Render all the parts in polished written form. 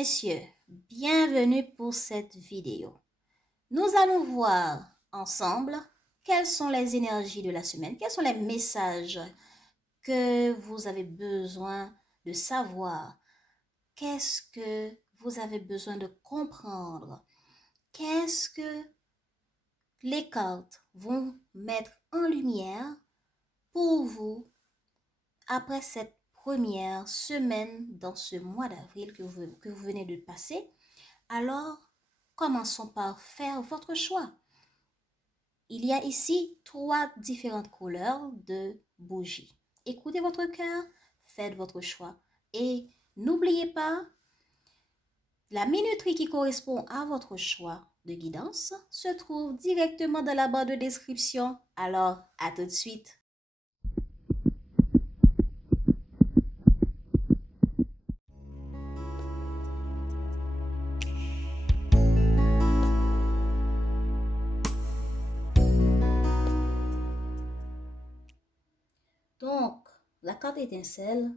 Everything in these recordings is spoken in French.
messieurs, bienvenue pour cette vidéo. Nous allons voir ensemble quelles sont les énergies de la semaine, quels sont les messages que vous avez besoin de savoir, qu'est-ce que vous avez besoin de comprendre, qu'est-ce que les cartes vont mettre en lumière pour vous après cette première semaine dans ce mois d'avril que vous venez de passer. Alors, commençons par faire votre choix. Il y a ici 3 différentes couleurs de bougies. Écoutez votre cœur, faites votre choix. Et n'oubliez pas, la minuterie qui correspond à votre choix de guidance se trouve directement dans la barre de description. Alors, à tout de suite. Donc, la carte étincelle,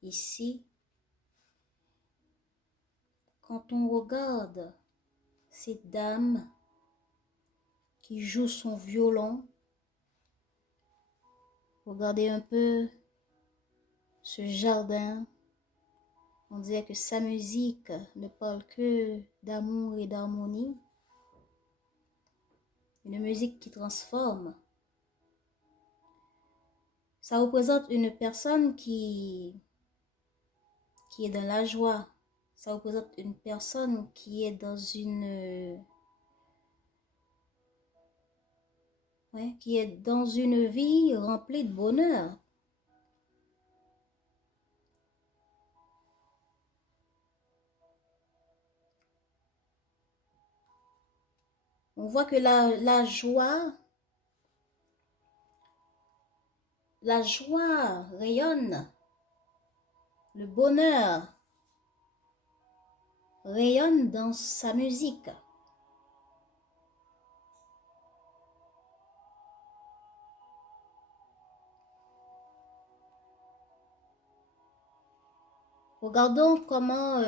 ici, quand on regarde cette dame qui joue son violon, regardez un peu ce jardin, on dirait que sa musique ne parle que d'amour et d'harmonie, une musique qui transforme. Ça représente une personne qui est dans la joie. Ça représente une personne qui est dans une vie remplie de bonheur. On voit que la joie rayonne, le bonheur rayonne dans sa musique. Regardons comment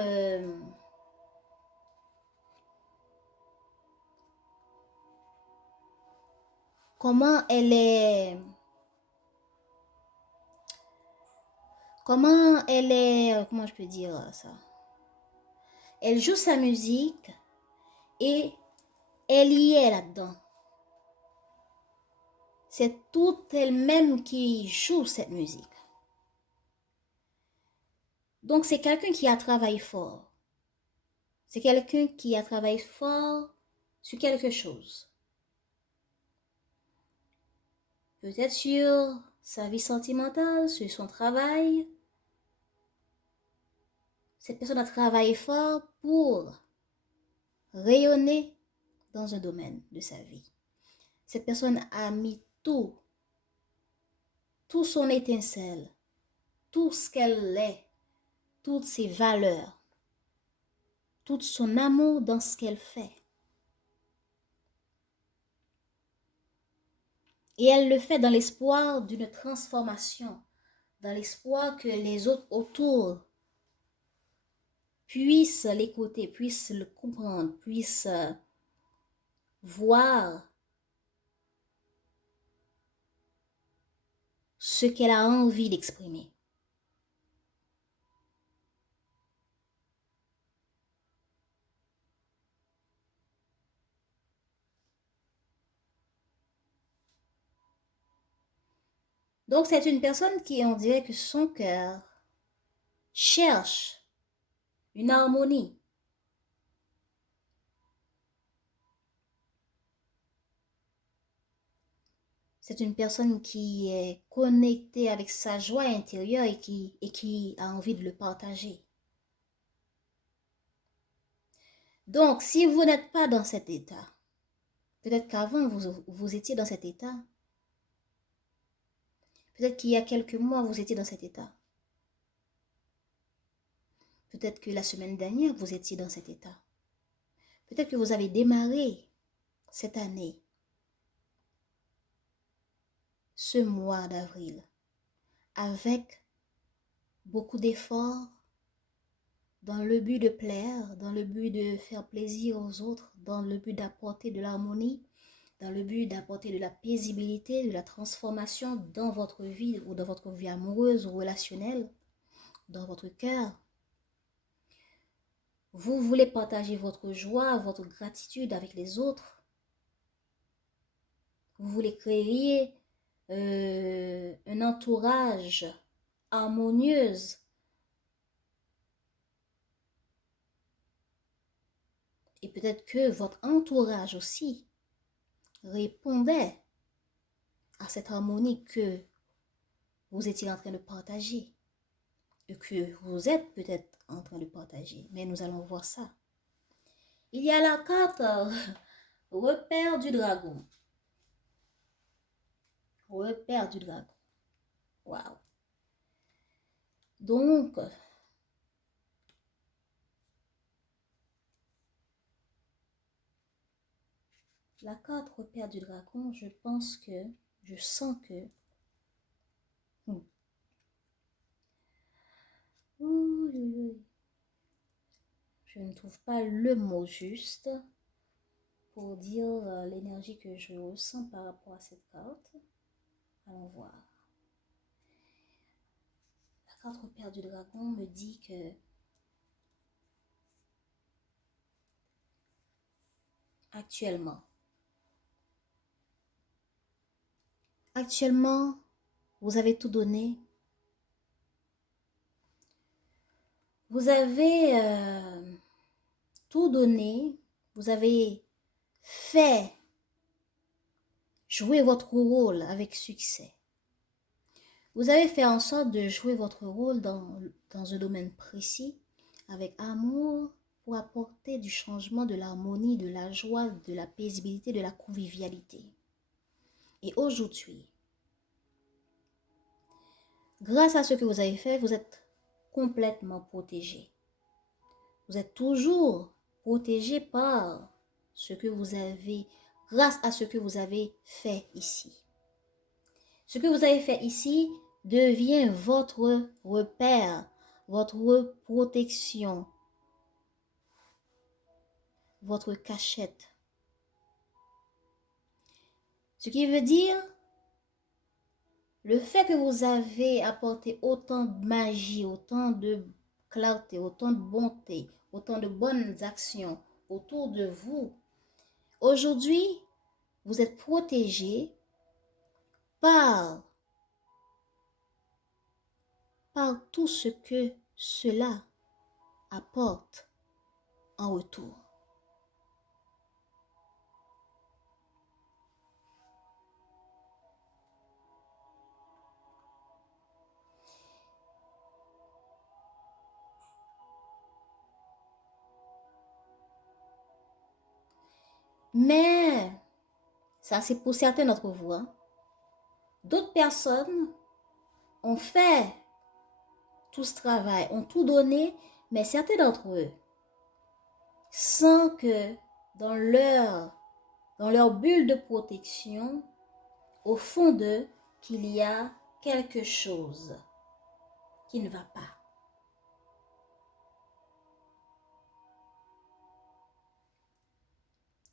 elle est, comment je peux dire ça? Elle joue sa musique et elle y est là-dedans. C'est toute elle-même qui joue cette musique. Donc, c'est quelqu'un qui a travaillé fort. C'est quelqu'un qui a travaillé fort sur quelque chose. Peut-être sur sa vie sentimentale, sur son travail. Cette personne a travaillé fort pour rayonner dans un domaine de sa vie. Cette personne a mis tout son étincelle, tout ce qu'elle est, toutes ses valeurs, tout son amour dans ce qu'elle fait. Et elle le fait dans l'espoir d'une transformation, dans l'espoir que les autres autour puissent l'écouter, puissent le comprendre, puissent voir ce qu'elle a envie d'exprimer. Donc, c'est une personne qui, on dirait que son cœur cherche une harmonie. C'est une personne qui est connectée avec sa joie intérieure et qui a envie de le partager. Donc, si vous n'êtes pas dans cet état, peut-être qu'avant vous étiez dans cet état, peut-être qu'il y a quelques mois vous étiez dans cet état, peut-être que la semaine dernière vous étiez dans cet état, peut-être que vous avez démarré cette année, ce mois d'avril, avec beaucoup d'efforts, dans le but de plaire, dans le but de faire plaisir aux autres, dans le but d'apporter de l'harmonie, dans le but d'apporter de la paisibilité, de la transformation dans votre vie ou dans votre vie amoureuse ou relationnelle, dans votre cœur. Vous voulez partager votre joie, votre gratitude avec les autres. Vous voulez créer un entourage harmonieux. Et peut-être que votre entourage aussi répondait à cette harmonie que vous étiez en train de partager et que vous êtes peut-être en train de partager. Mais nous allons voir ça. Il y a la carte repère du dragon. Repère du dragon. Waouh. Donc, la carte repère du dragon, je pense que, je sens que, je ne trouve pas le mot juste pour dire l'énergie que je ressens par rapport à cette carte. Allons voir. La carte repère du dragon me dit que actuellement, vous avez tout donné. Vous avez tout donné. Vous avez fait jouer votre rôle avec succès. Vous avez fait en sorte de jouer votre rôle dans un domaine précis, avec amour, pour apporter du changement, de l'harmonie, de la joie, de la paisibilité, de la convivialité. Et aujourd'hui, grâce à ce que vous avez fait, vous êtes complètement protégé. Vous êtes toujours protégé par ce que vous avez, grâce à ce que vous avez fait ici. Ce que vous avez fait ici devient votre repère, votre protection, votre cachette. Ce qui veut dire, le fait que vous avez apporté autant de magie, autant de clarté, autant de bonté, autant de bonnes actions autour de vous, aujourd'hui, vous êtes protégé par tout ce que cela apporte en retour. Mais, ça c'est pour certains d'entre vous, hein. D'autres personnes ont fait tout ce travail, ont tout donné, mais certains d'entre eux, sans que dans leur bulle de protection, au fond d'eux, qu'il y a quelque chose qui ne va pas.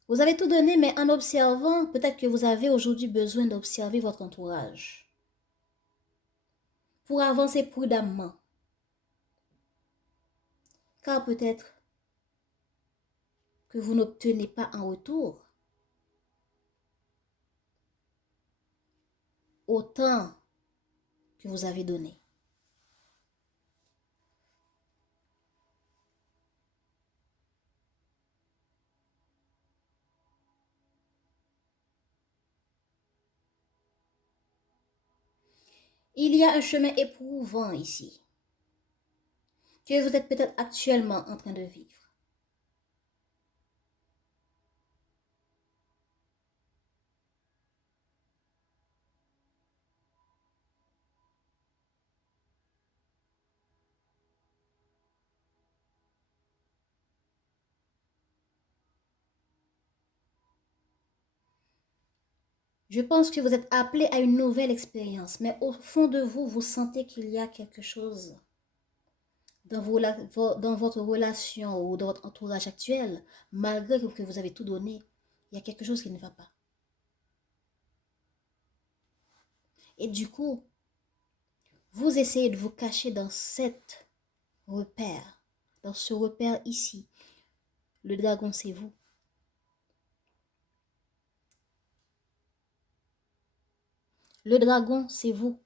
Vous avez tout donné, mais en observant, peut-être que vous avez aujourd'hui besoin d'observer votre entourage pour avancer prudemment. Car peut-être que vous n'obtenez pas en retour autant que vous avez donné. Il y a un chemin éprouvant ici, que vous êtes peut-être actuellement en train de vivre. Je pense que vous êtes appelé à une nouvelle expérience, mais au fond de vous, vous sentez qu'il y a quelque chose dans votre relation ou dans votre entourage actuel, malgré que vous avez tout donné, il y a quelque chose qui ne va pas. Et du coup, vous essayez de vous cacher dans cet repère, dans ce repère ici. Le dragon, c'est vous. Le dragon, c'est vous.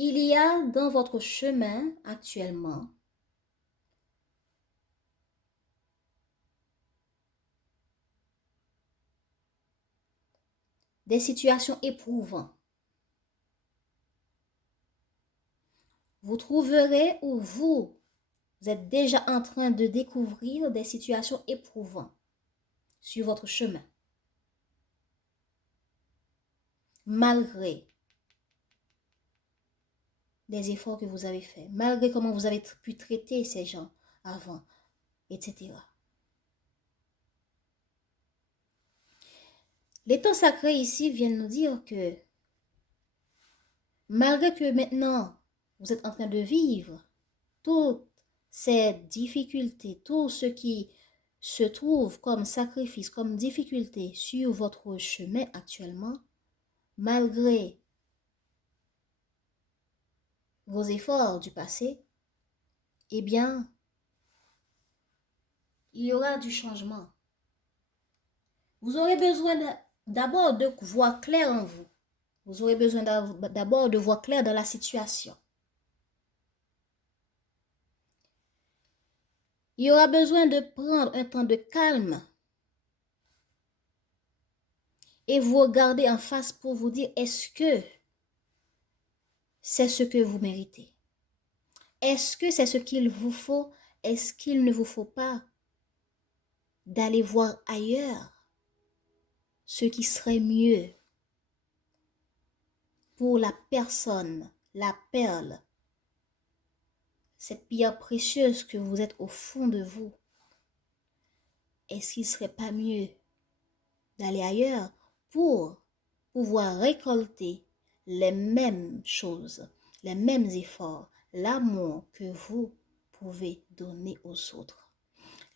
Il y a dans votre chemin actuellement des situations éprouvantes. Vous trouverez où vous êtes déjà en train de découvrir des situations éprouvantes sur votre chemin. Malgré les efforts que vous avez faits, malgré comment vous avez pu traiter ces gens avant, etc. Les temps sacrés ici viennent nous dire que malgré que maintenant vous êtes en train de vivre toutes ces difficultés, tout ce qui se trouve comme sacrifice, comme difficulté sur votre chemin actuellement, malgré vos efforts du passé, eh bien, il y aura du changement. Vous aurez besoin d'abord de voir clair en vous. Vous aurez besoin d'abord de voir clair dans la situation. Il y aura besoin de prendre un temps de calme et vous regarder en face pour vous dire, est-ce que c'est ce que vous méritez? Est-ce que c'est ce qu'il vous faut? Est-ce qu'il ne vous faut pas d'aller voir ailleurs ce qui serait mieux pour la personne, la perle, cette pierre précieuse que vous êtes au fond de vous? Est-ce qu'il ne serait pas mieux d'aller ailleurs pour pouvoir récolter les mêmes choses, les mêmes efforts, l'amour que vous pouvez donner aux autres,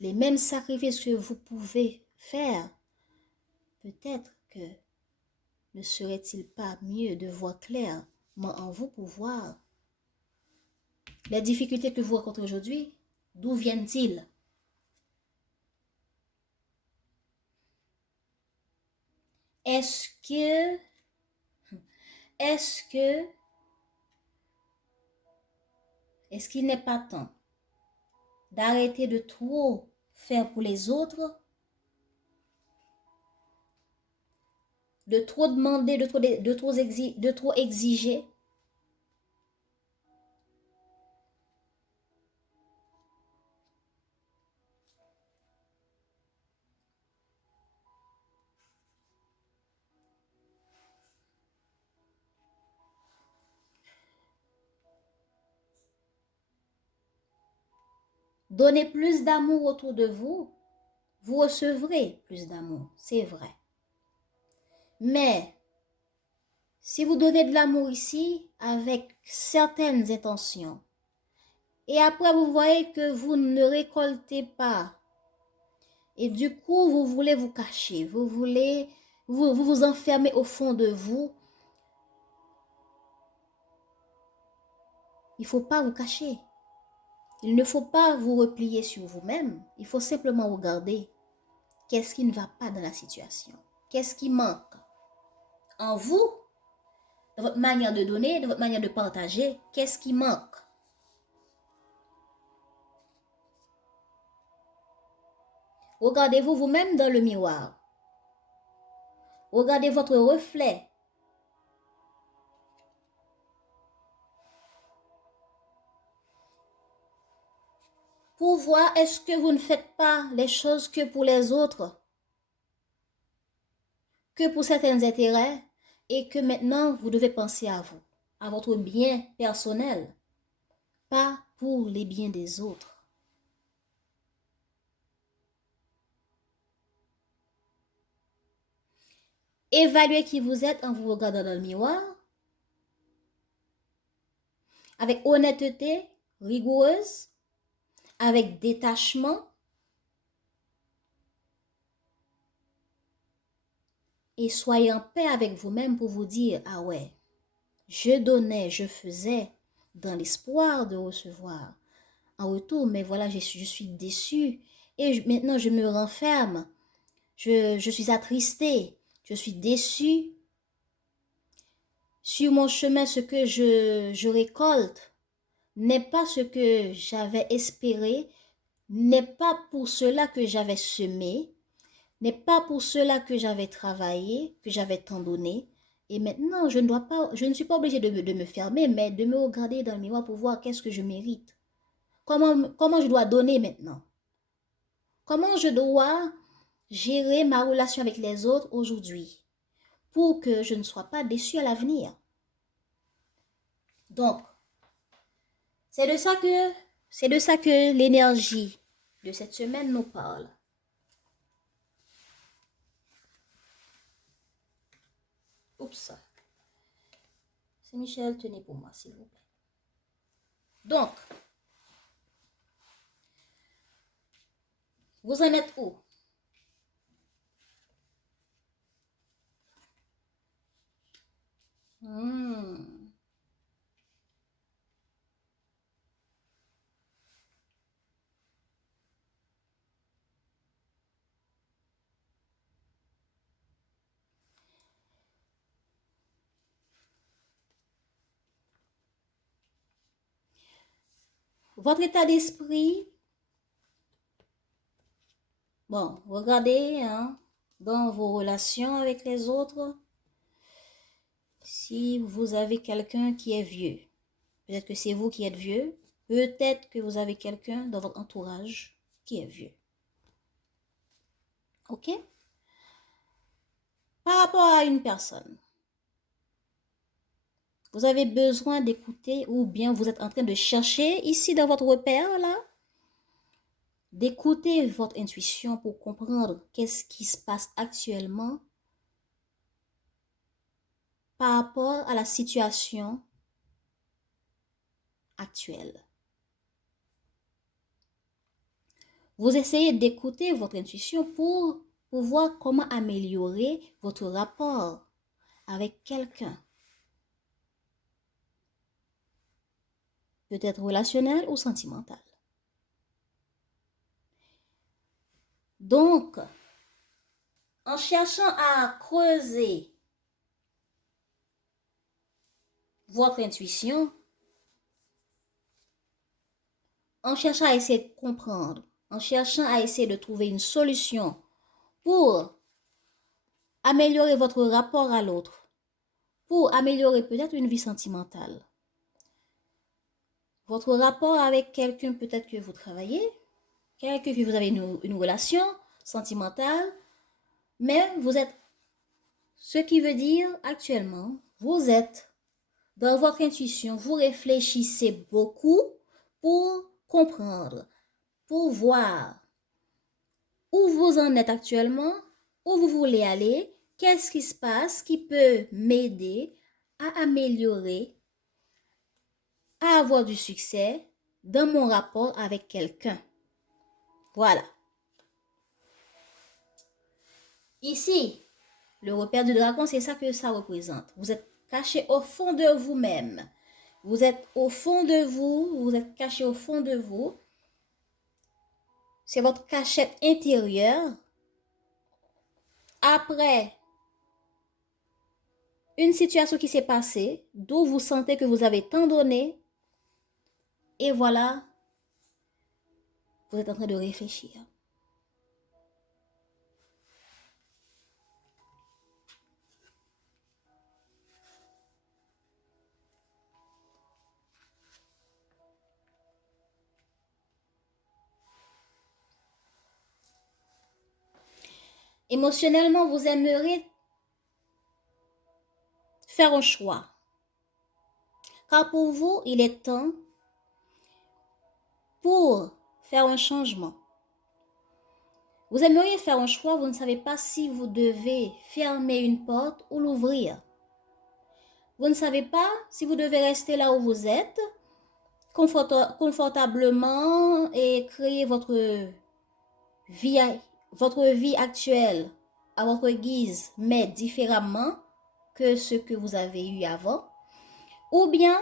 les mêmes sacrifices que vous pouvez faire? Peut-être que ne serait-il pas mieux de voir clairement en vous pour voir les difficultés que vous rencontrez aujourd'hui, d'où viennent-ils? Est-ce que Est-ce que, est-ce qu'il n'est pas temps d'arrêter de trop faire pour les autres, de trop demander, de trop exiger? Donnez plus d'amour autour de vous, vous recevrez plus d'amour, c'est vrai. Mais si vous donnez de l'amour ici avec certaines intentions, et après vous voyez que vous ne récoltez pas, et du coup vous voulez vous cacher, vous enfermer au fond de vous, il ne faut pas vous cacher. Il ne faut pas vous replier sur vous-même. Il faut simplement regarder qu'est-ce qui ne va pas dans la situation. Qu'est-ce qui manque en vous, dans votre manière de donner, dans votre manière de partager. Qu'est-ce qui manque? Regardez-vous vous-même dans le miroir. Regardez votre reflet. Pour voir est-ce que vous ne faites pas les choses que pour les autres, que pour certains intérêts, et que maintenant vous devez penser à vous, à votre bien personnel, pas pour les biens des autres. Évaluez qui vous êtes en vous regardant dans le miroir, avec honnêteté rigoureuse, avec détachement, et soyez en paix avec vous-même pour vous dire, ah ouais, je donnais, je faisais dans l'espoir de recevoir en retour, mais voilà, je suis déçue et maintenant je me renferme, je suis attristée, je suis déçue. Sur mon chemin, ce que je récolte n'est pas ce que j'avais espéré, n'est pas pour cela que j'avais semé, n'est pas pour cela que j'avais travaillé, que j'avais tant donné. Et maintenant, je ne suis pas obligée de me fermer, mais de me regarder dans le miroir pour voir qu'est-ce que je mérite. Comment je dois donner maintenant? Comment je dois gérer ma relation avec les autres aujourd'hui pour que je ne sois pas déçue à l'avenir? Donc, c'est de ça que l'énergie de cette semaine nous parle. Oups. C'est Michel, tenez pour moi, s'il vous plaît. Donc, vous en êtes où? Votre état d'esprit, bon, regardez dans vos relations avec les autres, si vous avez quelqu'un qui est vieux, peut-être que c'est vous qui êtes vieux, peut-être que vous avez quelqu'un dans votre entourage qui est vieux. Ok? Par rapport à une personne, vous avez besoin d'écouter ou bien vous êtes en train de chercher ici dans votre repère là, d'écouter votre intuition pour comprendre qu'est-ce qui se passe actuellement par rapport à la situation actuelle. Vous essayez d'écouter votre intuition pour voir comment améliorer votre rapport avec quelqu'un. Peut-être relationnel ou sentimental. Donc, en cherchant à creuser votre intuition, en cherchant à essayer de comprendre, en cherchant à essayer de trouver une solution pour améliorer votre rapport à l'autre, pour améliorer peut-être une vie sentimentale. Votre rapport avec quelqu'un peut-être que vous travaillez, quelqu'un que vous avez une relation sentimentale, mais vous êtes, ce qui veut dire actuellement, vous êtes dans votre intuition, vous réfléchissez beaucoup pour comprendre, pour voir où vous en êtes actuellement, où vous voulez aller, qu'est-ce qui se passe qui peut m'aider à améliorer, à avoir du succès dans mon rapport avec quelqu'un. Voilà. Ici, le repère du dragon, c'est ça que ça représente. Vous êtes caché au fond de vous-même. Vous êtes au fond de vous, vous êtes caché au fond de vous. C'est votre cachette intérieure. Après une situation qui s'est passée, d'où vous sentez que vous avez tant donné, et voilà, vous êtes en train de réfléchir. Émotionnellement, vous aimeriez faire un choix. Car pour vous, il est temps pour faire un changement. Vous aimeriez faire un choix, vous ne savez pas si vous devez fermer une porte ou l'ouvrir. Vous ne savez pas si vous devez rester là où vous êtes, confortablement et créer votre vie actuelle à votre guise, mais différemment que ce que vous avez eu avant, ou bien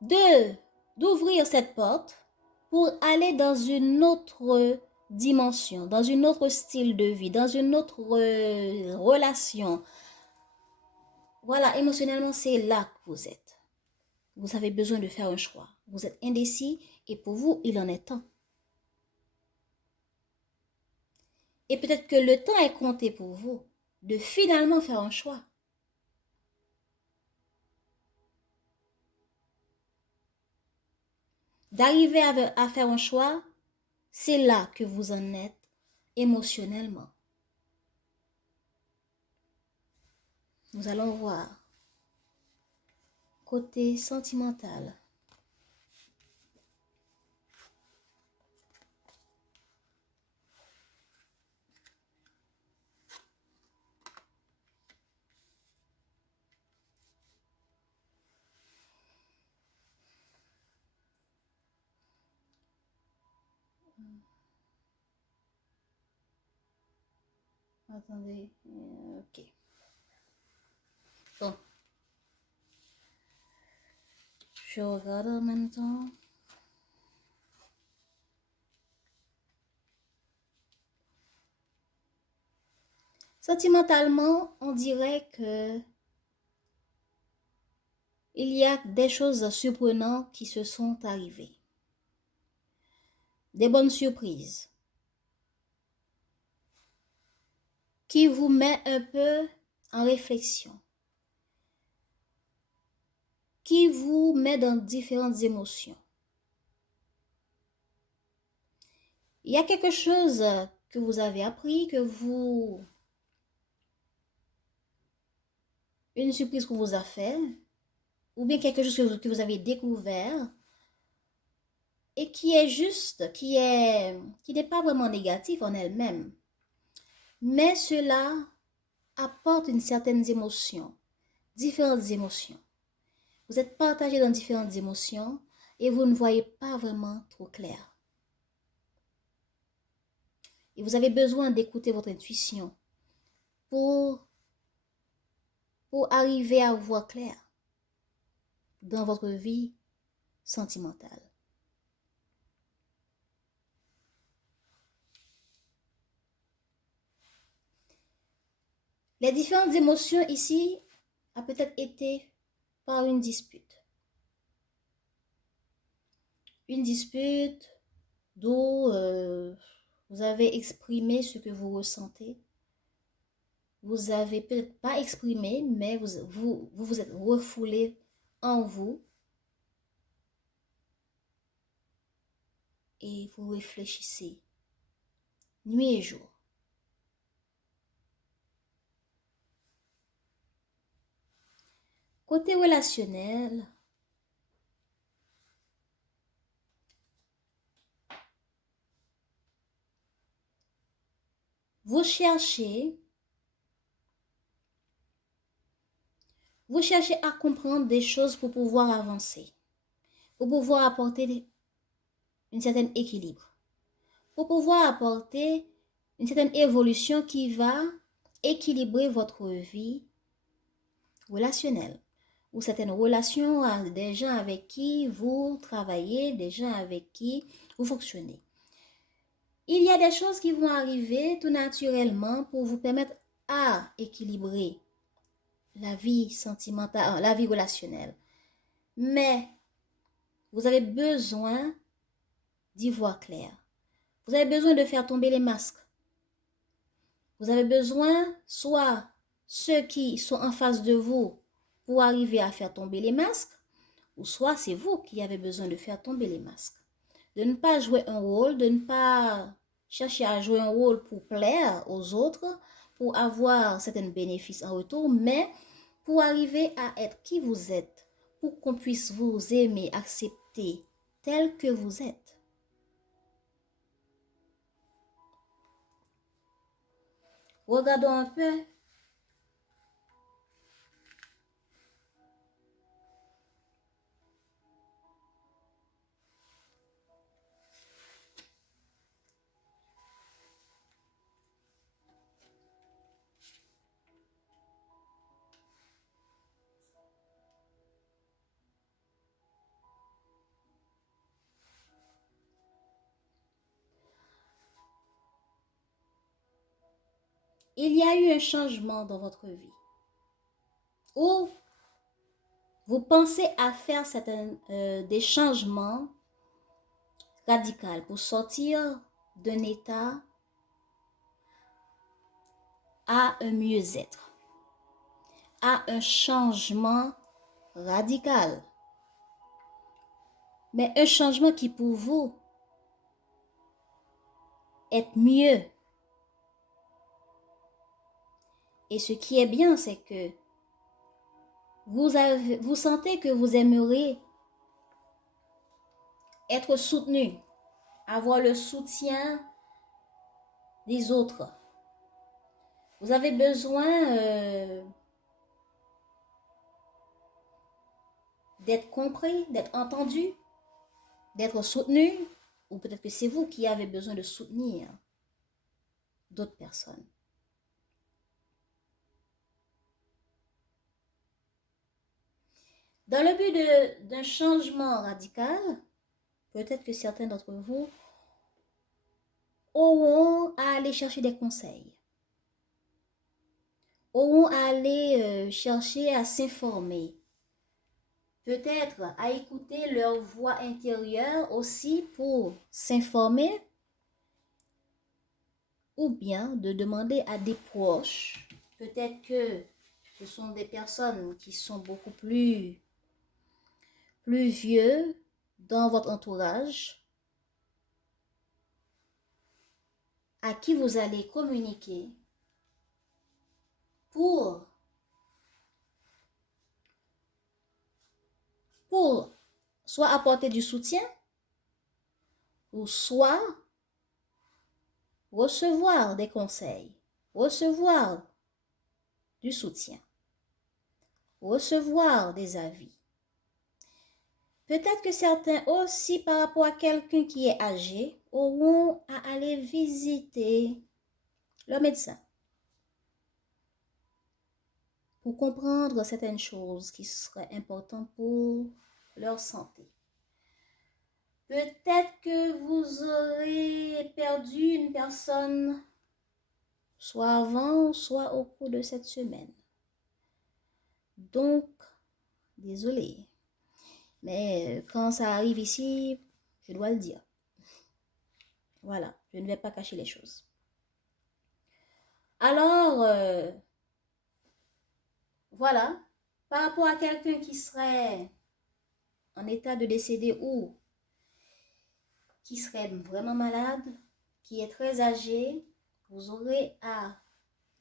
d'ouvrir cette porte pour aller dans une autre dimension, dans une autre style de vie, dans une autre relation. Voilà, émotionnellement, c'est là que vous êtes. Vous avez besoin de faire un choix. Vous êtes indécis et pour vous, il en est temps. Et peut-être que le temps est compté pour vous de finalement faire un choix. D'arriver à faire un choix, c'est là que vous en êtes émotionnellement. Nous allons voir côté sentimental. Attendez, ok. Bon, je regarde en même temps. Sentimentalement, on dirait que il y a des choses surprenantes qui se sont arrivées. Des bonnes surprises qui vous met un peu en réflexion, qui vous met dans différentes émotions. Il y a quelque chose que vous avez appris, une surprise qu'on vous a fait, ou bien quelque chose que vous avez découvert et qui est juste, qui n'est pas vraiment négatif en elle-même. Mais cela apporte une certaine émotion, différentes émotions. Vous êtes partagé dans différentes émotions et vous ne voyez pas vraiment trop clair. Et vous avez besoin d'écouter votre intuition pour arriver à voir clair dans votre vie sentimentale. Les différentes émotions ici a peut-être été par une dispute. Une dispute d'où vous avez exprimé ce que vous ressentez. Vous avez peut-être pas exprimé, mais vous êtes refoulé en vous. Et vous réfléchissez nuit et jour. Côté relationnel, vous cherchez à comprendre des choses pour pouvoir avancer, pour pouvoir apporter un certain équilibre, pour pouvoir apporter une certaine évolution qui va équilibrer votre vie relationnelle ou certaines relations à des gens avec qui vous travaillez, des gens avec qui vous fonctionnez. Il y a des choses qui vont arriver tout naturellement pour vous permettre à équilibrer la vie sentimentale, la vie relationnelle. Mais vous avez besoin d'y voir clair. Vous avez besoin de faire tomber les masques. Vous avez besoin, soit ceux qui sont en face de vous pour arriver à faire tomber les masques, ou soit c'est vous qui avez besoin de faire tomber les masques. De ne pas jouer un rôle, de ne pas chercher à jouer un rôle pour plaire aux autres, pour avoir certains bénéfices en retour, mais pour arriver à être qui vous êtes, pour qu'on puisse vous aimer, accepter tel que vous êtes. Regardons un peu. Il y a eu un changement dans votre vie. Ou vous pensez à faire des changements radicaux pour sortir d'un état à un mieux-être, à un changement radical. Mais un changement qui pour vous est mieux. Et ce qui est bien, c'est que vous sentez que vous aimeriez être soutenu, avoir le soutien des autres. Vous avez besoin d'être compris, d'être entendu, d'être soutenu, ou peut-être que c'est vous qui avez besoin de soutenir d'autres personnes. Dans le but d'un changement radical, peut-être que certains d'entre vous auront à aller chercher des conseils, auront à aller chercher à s'informer, peut-être à écouter leur voix intérieure aussi pour s'informer, ou bien de demander à des proches, peut-être que ce sont des personnes qui sont beaucoup plus vieux dans votre entourage, à qui vous allez communiquer pour soit apporter du soutien ou soit recevoir des conseils, recevoir du soutien, recevoir des avis. Peut-être que certains aussi, par rapport à quelqu'un qui est âgé, auront à aller visiter leur médecin pour comprendre certaines choses qui seraient importantes pour leur santé. Peut-être que vous aurez perdu une personne, soit avant, soit au cours de cette semaine. Donc, désolé. Mais quand ça arrive ici, je dois le dire. Voilà, je ne vais pas cacher les choses. Alors, voilà, par rapport à quelqu'un qui serait en état de décéder ou qui serait vraiment malade, qui est très âgé, vous aurez à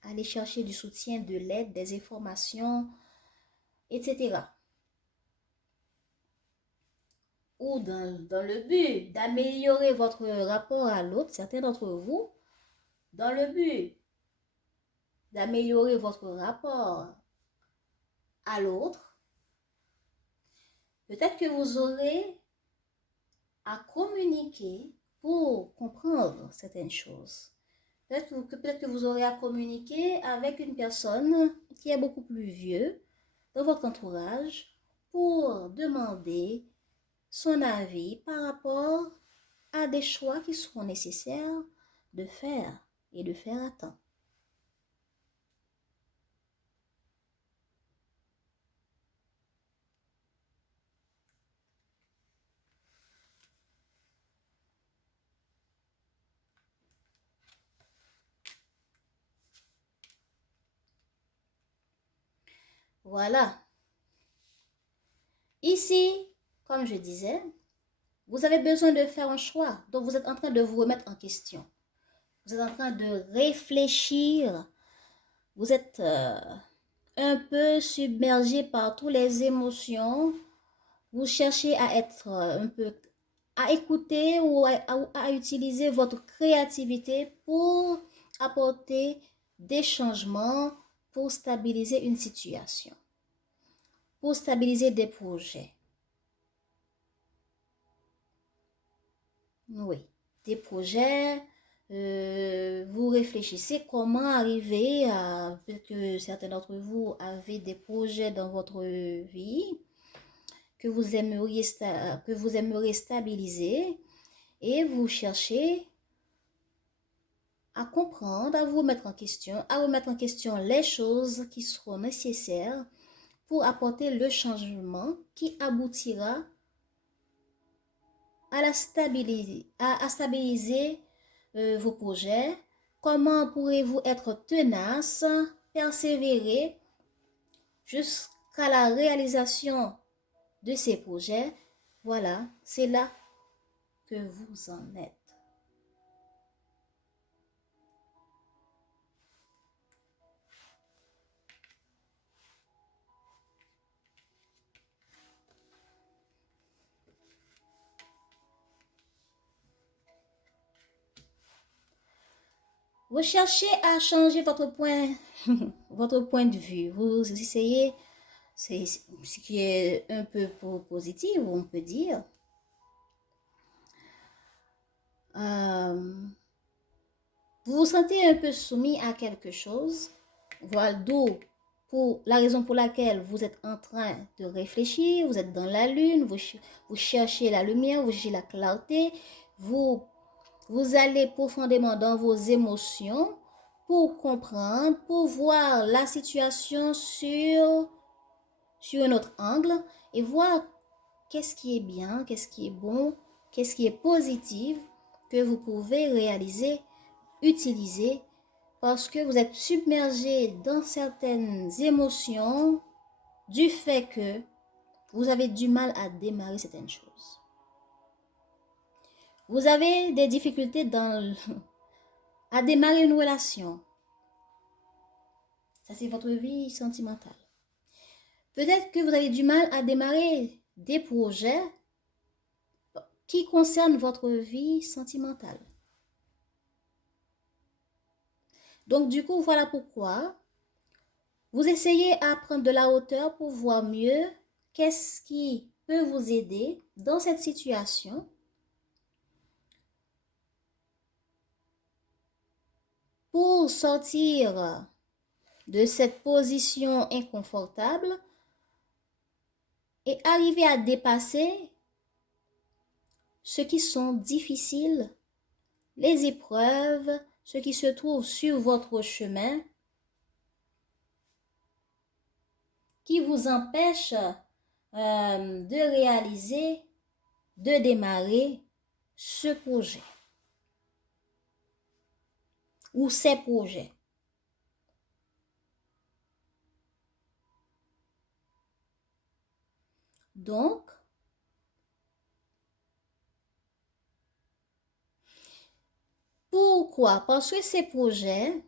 aller chercher du soutien, de l'aide, des informations, etc. Ou dans le but d'améliorer votre rapport à l'autre, certains d'entre vous, dans le but d'améliorer votre rapport à l'autre, peut-être que vous aurez à communiquer pour comprendre certaines choses. Peut-être que vous aurez à communiquer avec une personne qui est beaucoup plus vieux dans votre entourage pour demander son avis par rapport à des choix qui seront nécessaires de faire et de faire à temps. Voilà. Ici, comme je disais, vous avez besoin de faire un choix. Donc, vous êtes en train de vous remettre en question. Vous êtes en train de réfléchir. Vous êtes un peu submergé par toutes les émotions. Vous cherchez à être un peu, à écouter ou à utiliser votre créativité pour apporter des changements pour stabiliser une situation, pour stabiliser des projets. Oui, des projets, vous réfléchissez comment arriver à, peut-être que certains d'entre vous avez des projets dans votre vie que vous aimeriez stabiliser et vous cherchez à comprendre, à vous remettre en question les choses qui seront nécessaires pour apporter le changement qui aboutira à stabiliser vos projets. Comment pourrez-vous être tenace, persévérer jusqu'à la réalisation de ces projets? Voilà, c'est là que vous en êtes. Vous cherchez à changer votre point, votre point de vue. Vous essayez, c'est ce qui est un peu positif, on peut dire. Vous vous sentez un peu soumis à quelque chose. Voilà d'où pour la raison pour laquelle vous êtes en train de réfléchir, vous êtes dans la lune, vous cherchez la lumière, vous cherchez la clarté, vous allez profondément dans vos émotions pour comprendre, pour voir la situation sur un autre angle et voir qu'est-ce qui est bien, qu'est-ce qui est bon, qu'est-ce qui est positif que vous pouvez réaliser, utiliser parce que vous êtes submergé dans certaines émotions du fait que vous avez du mal à démarrer certaines choses. Vous avez des difficultés à démarrer une relation. Ça, c'est votre vie sentimentale. Peut-être que vous avez du mal à démarrer des projets qui concernent votre vie sentimentale. Donc, du coup, voilà pourquoi vous essayez à prendre de la hauteur pour voir mieux qu'est-ce qui peut vous aider dans cette situation pour sortir de cette position inconfortable et arriver à dépasser ce qui sont difficiles, les épreuves, ce qui se trouve sur votre chemin, qui vous empêche de réaliser, de démarrer ce projet ou ces projets. Donc, pourquoi? Parce que ces projets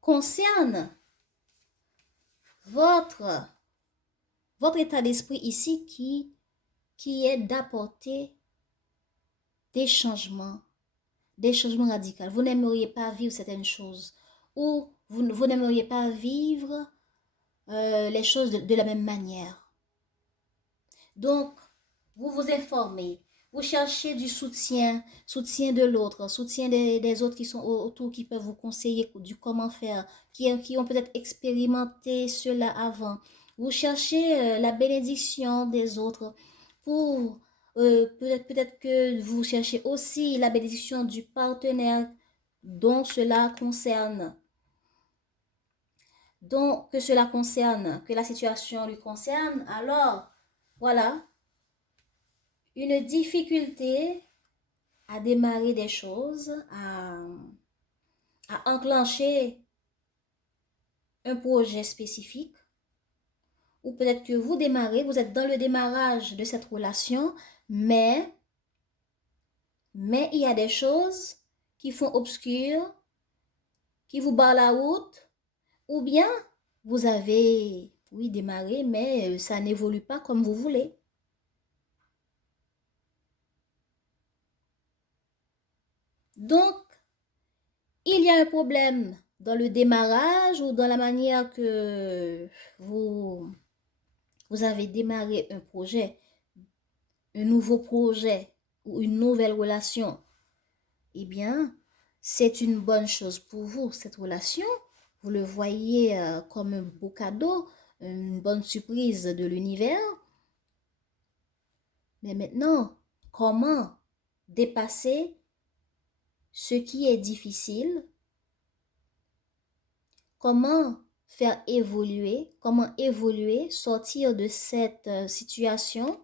concernent votre état d'esprit ici qui est d'apporter des changements radicaux. Vous n'aimeriez pas vivre certaines choses ou vous n'aimeriez pas vivre les choses de la même manière. Donc, vous vous informez, vous cherchez du soutien de l'autre, soutien des autres qui sont autour, qui peuvent vous conseiller du comment faire, qui ont peut-être expérimenté cela avant. Vous cherchez la bénédiction des autres pour peut-être que vous cherchez aussi la bénédiction du partenaire dont cela concerne. Donc, que la situation lui concerne, alors, voilà, une difficulté à démarrer des choses, à enclencher un projet spécifique, ou peut-être que vous démarrez, vous êtes dans le démarrage de cette relation, mais il y a des choses qui font obscur, qui vous barrent la route, ou bien vous avez, oui, démarré, mais ça n'évolue pas comme vous voulez. Donc, il y a un problème dans le démarrage ou dans la manière que vous avez démarré un projet, un nouveau projet ou une nouvelle relation, eh bien, c'est une bonne chose pour vous, cette relation. Vous le voyez comme un beau cadeau, une bonne surprise de l'univers. Mais maintenant, comment dépasser ce qui est difficile? Comment faire évoluer? Comment évoluer, sortir de cette situation?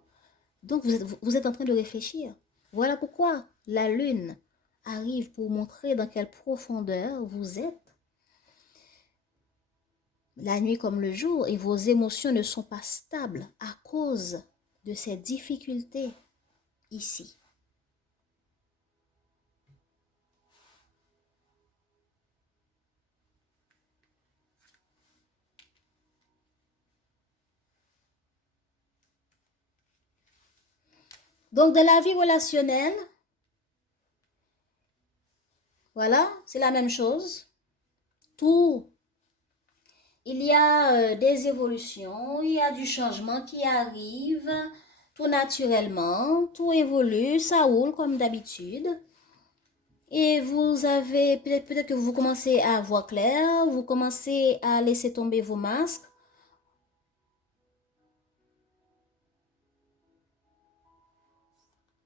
Donc, vous êtes en train de réfléchir. Voilà pourquoi la lune arrive pour montrer dans quelle profondeur vous êtes. La nuit comme le jour, et vos émotions ne sont pas stables à cause de ces difficultés ici. Donc, dans la vie relationnelle, voilà, c'est la même chose. Tout, il y a des évolutions, il y a du changement qui arrive tout naturellement, tout évolue, ça roule comme d'habitude. Et vous avez, peut-être que vous commencez à voir clair, vous commencez à laisser tomber vos masques.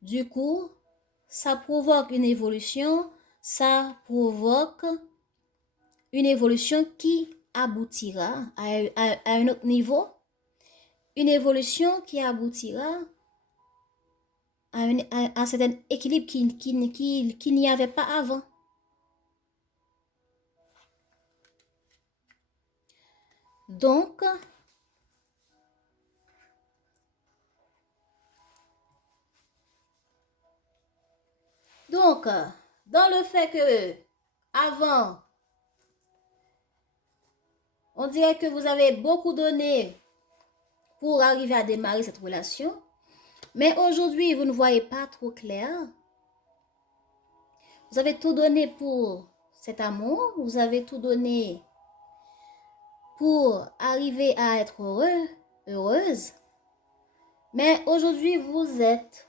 Du coup, ça provoque une évolution, ça provoque une évolution qui aboutira à un autre niveau, une évolution qui aboutira à un certain équilibre qui n'y avait pas avant. Donc, dans le fait que avant, on dirait que vous avez beaucoup donné pour arriver à démarrer cette relation, mais aujourd'hui, vous ne voyez pas trop clair. Vous avez tout donné pour cet amour, vous avez tout donné pour arriver à être heureux, heureuse. Mais aujourd'hui, vous êtes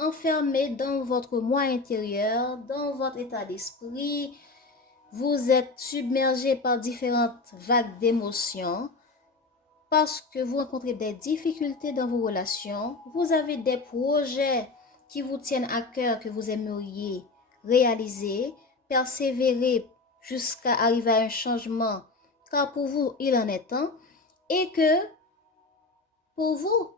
enfermé dans votre moi intérieur, dans votre état d'esprit. Vous êtes submergé par différentes vagues d'émotions parce que vous rencontrez des difficultés dans vos relations. Vous avez des projets qui vous tiennent à cœur, que vous aimeriez réaliser, persévérer jusqu'à arriver à un changement, car pour vous, il en est temps, et que pour vous,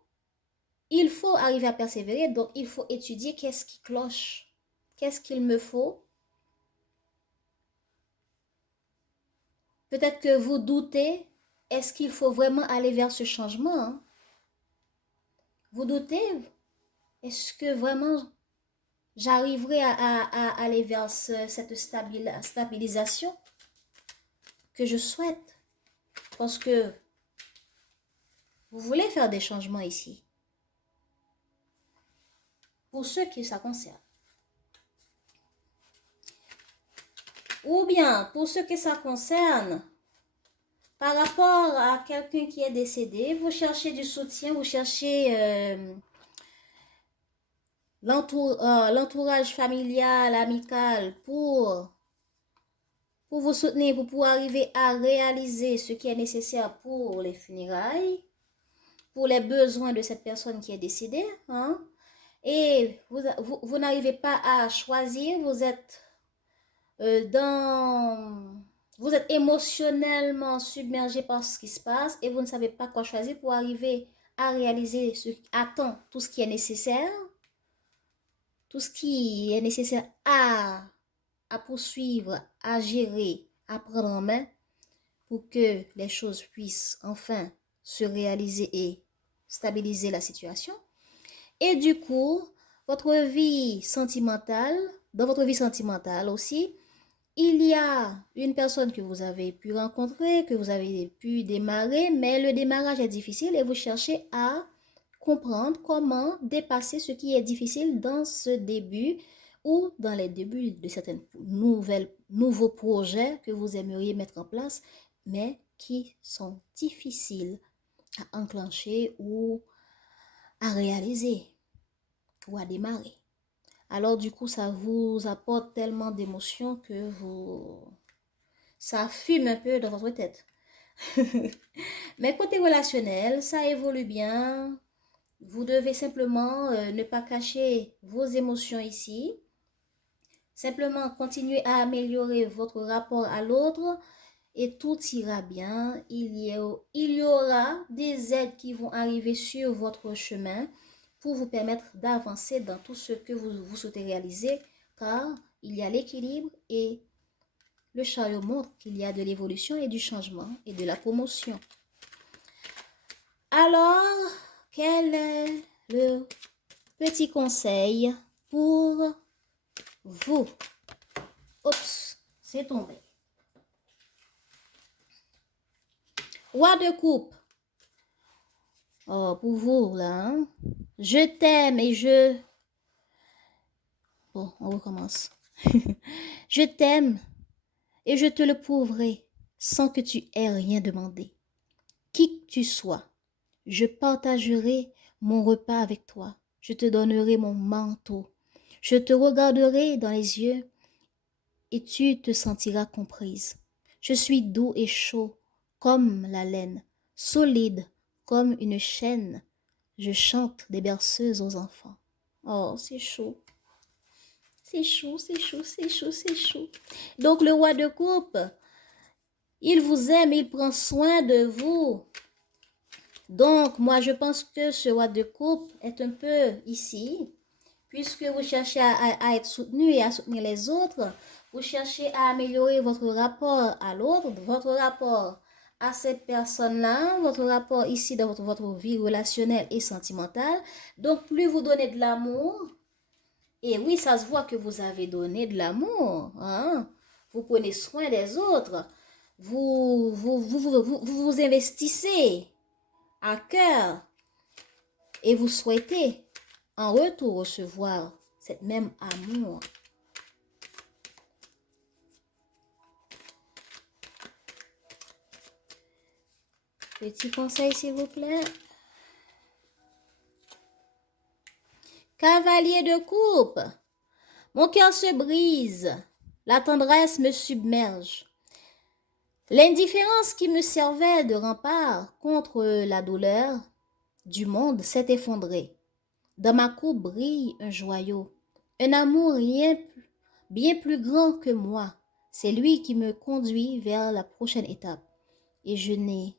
il faut arriver à persévérer, donc il faut étudier qu'est-ce qui cloche, qu'est-ce qu'il me faut. Peut-être que vous doutez, est-ce qu'il faut vraiment aller vers ce changement? Hein? Vous doutez, est-ce que vraiment j'arriverai à aller vers cette stabilisation que je souhaite? Parce que vous voulez faire des changements ici. Pour ceux qui ça concerne. Ou bien, pour ceux que ça concerne, par rapport à quelqu'un qui est décédé, vous cherchez du soutien, vous cherchez l'entourage familial, amical pour vous soutenir, pour pouvoir arriver à réaliser ce qui est nécessaire pour les funérailles, pour les besoins de cette personne qui est décédée. Hein? Et vous n'arrivez pas à choisir, vous êtes vous êtes émotionnellement submergé par ce qui se passe et vous ne savez pas quoi choisir pour arriver à réaliser tout ce qui est nécessaire, tout ce qui est nécessaire à poursuivre, à gérer, à prendre en main pour que les choses puissent enfin se réaliser et stabiliser la situation. Et du coup, dans votre vie sentimentale aussi, il y a une personne que vous avez pu rencontrer, que vous avez pu démarrer, mais le démarrage est difficile et vous cherchez à comprendre comment dépasser ce qui est difficile dans ce début ou dans les débuts de certains nouveaux projets que vous aimeriez mettre en place, mais qui sont difficiles à enclencher ou à réaliser ou à démarrer. Alors du coup, ça vous apporte tellement d'émotions que ça fume un peu dans votre tête. Mais côté relationnel, ça évolue bien. Vous devez simplement ne pas cacher vos émotions ici. Simplement continuer à améliorer votre rapport à l'autre et tout ira bien. Il y aura des aides qui vont arriver sur votre chemin pour vous permettre d'avancer dans tout ce que vous souhaitez réaliser, car il y a l'équilibre et le chariot montre qu'il y a de l'évolution et du changement et de la promotion. Alors, quel est le petit conseil pour vous? Oups, c'est tombé. Roi de coupe. Oh, pour vous, là. Hein? Je t'aime et je... Bon, on recommence. Je t'aime et je te le prouverai sans que tu aies rien demandé. Qui que tu sois, je partagerai mon repas avec toi. Je te donnerai mon manteau. Je te regarderai dans les yeux et tu te sentiras comprise. Je suis doux et chaud comme la laine, solide comme une chaîne. Je chante des berceuses aux enfants. Oh, c'est chaud. C'est chaud, c'est chaud, c'est chaud, c'est chaud. Donc le roi de coupe, il vous aime, il prend soin de vous. Donc moi je pense que ce roi de coupe est un peu ici, puisque vous cherchez à être soutenu et à soutenir les autres. Vous cherchez à améliorer votre rapport à l'autre, votre rapport à cette personne-là, votre rapport ici dans votre vie relationnelle et sentimentale. Donc plus vous donnez de l'amour, et oui, ça se voit que vous avez donné de l'amour, hein? Vous prenez soin des autres, vous investissez à cœur et vous souhaitez en retour recevoir cette même amour. Petit conseil, s'il vous plaît. Cavalier de coupe. Mon cœur se brise. La tendresse me submerge. L'indifférence qui me servait de rempart contre la douleur du monde s'est effondrée. Dans ma coupe brille un joyau. Un amour bien plus grand que moi. C'est lui qui me conduit vers la prochaine étape. Et je n'ai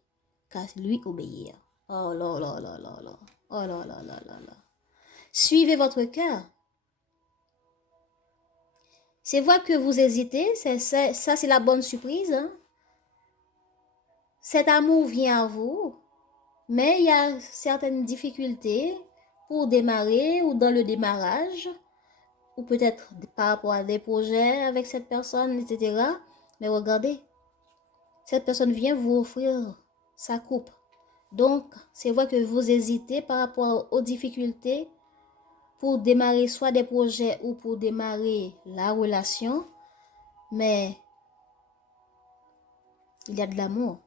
qu'à lui obéir. Oh là là là là là. Oh là là là là là. Suivez votre cœur. C'est vrai que vous hésitez, ça c'est la bonne surprise. Hein? Cet amour vient à vous, mais il y a certaines difficultés pour démarrer ou dans le démarrage, ou peut-être par rapport à des projets avec cette personne, etc. Mais regardez, cette personne vient vous offrir sa coupe. Donc, c'est vrai que vous hésitez par rapport aux difficultés pour démarrer soit des projets ou pour démarrer la relation, mais il y a de l'amour.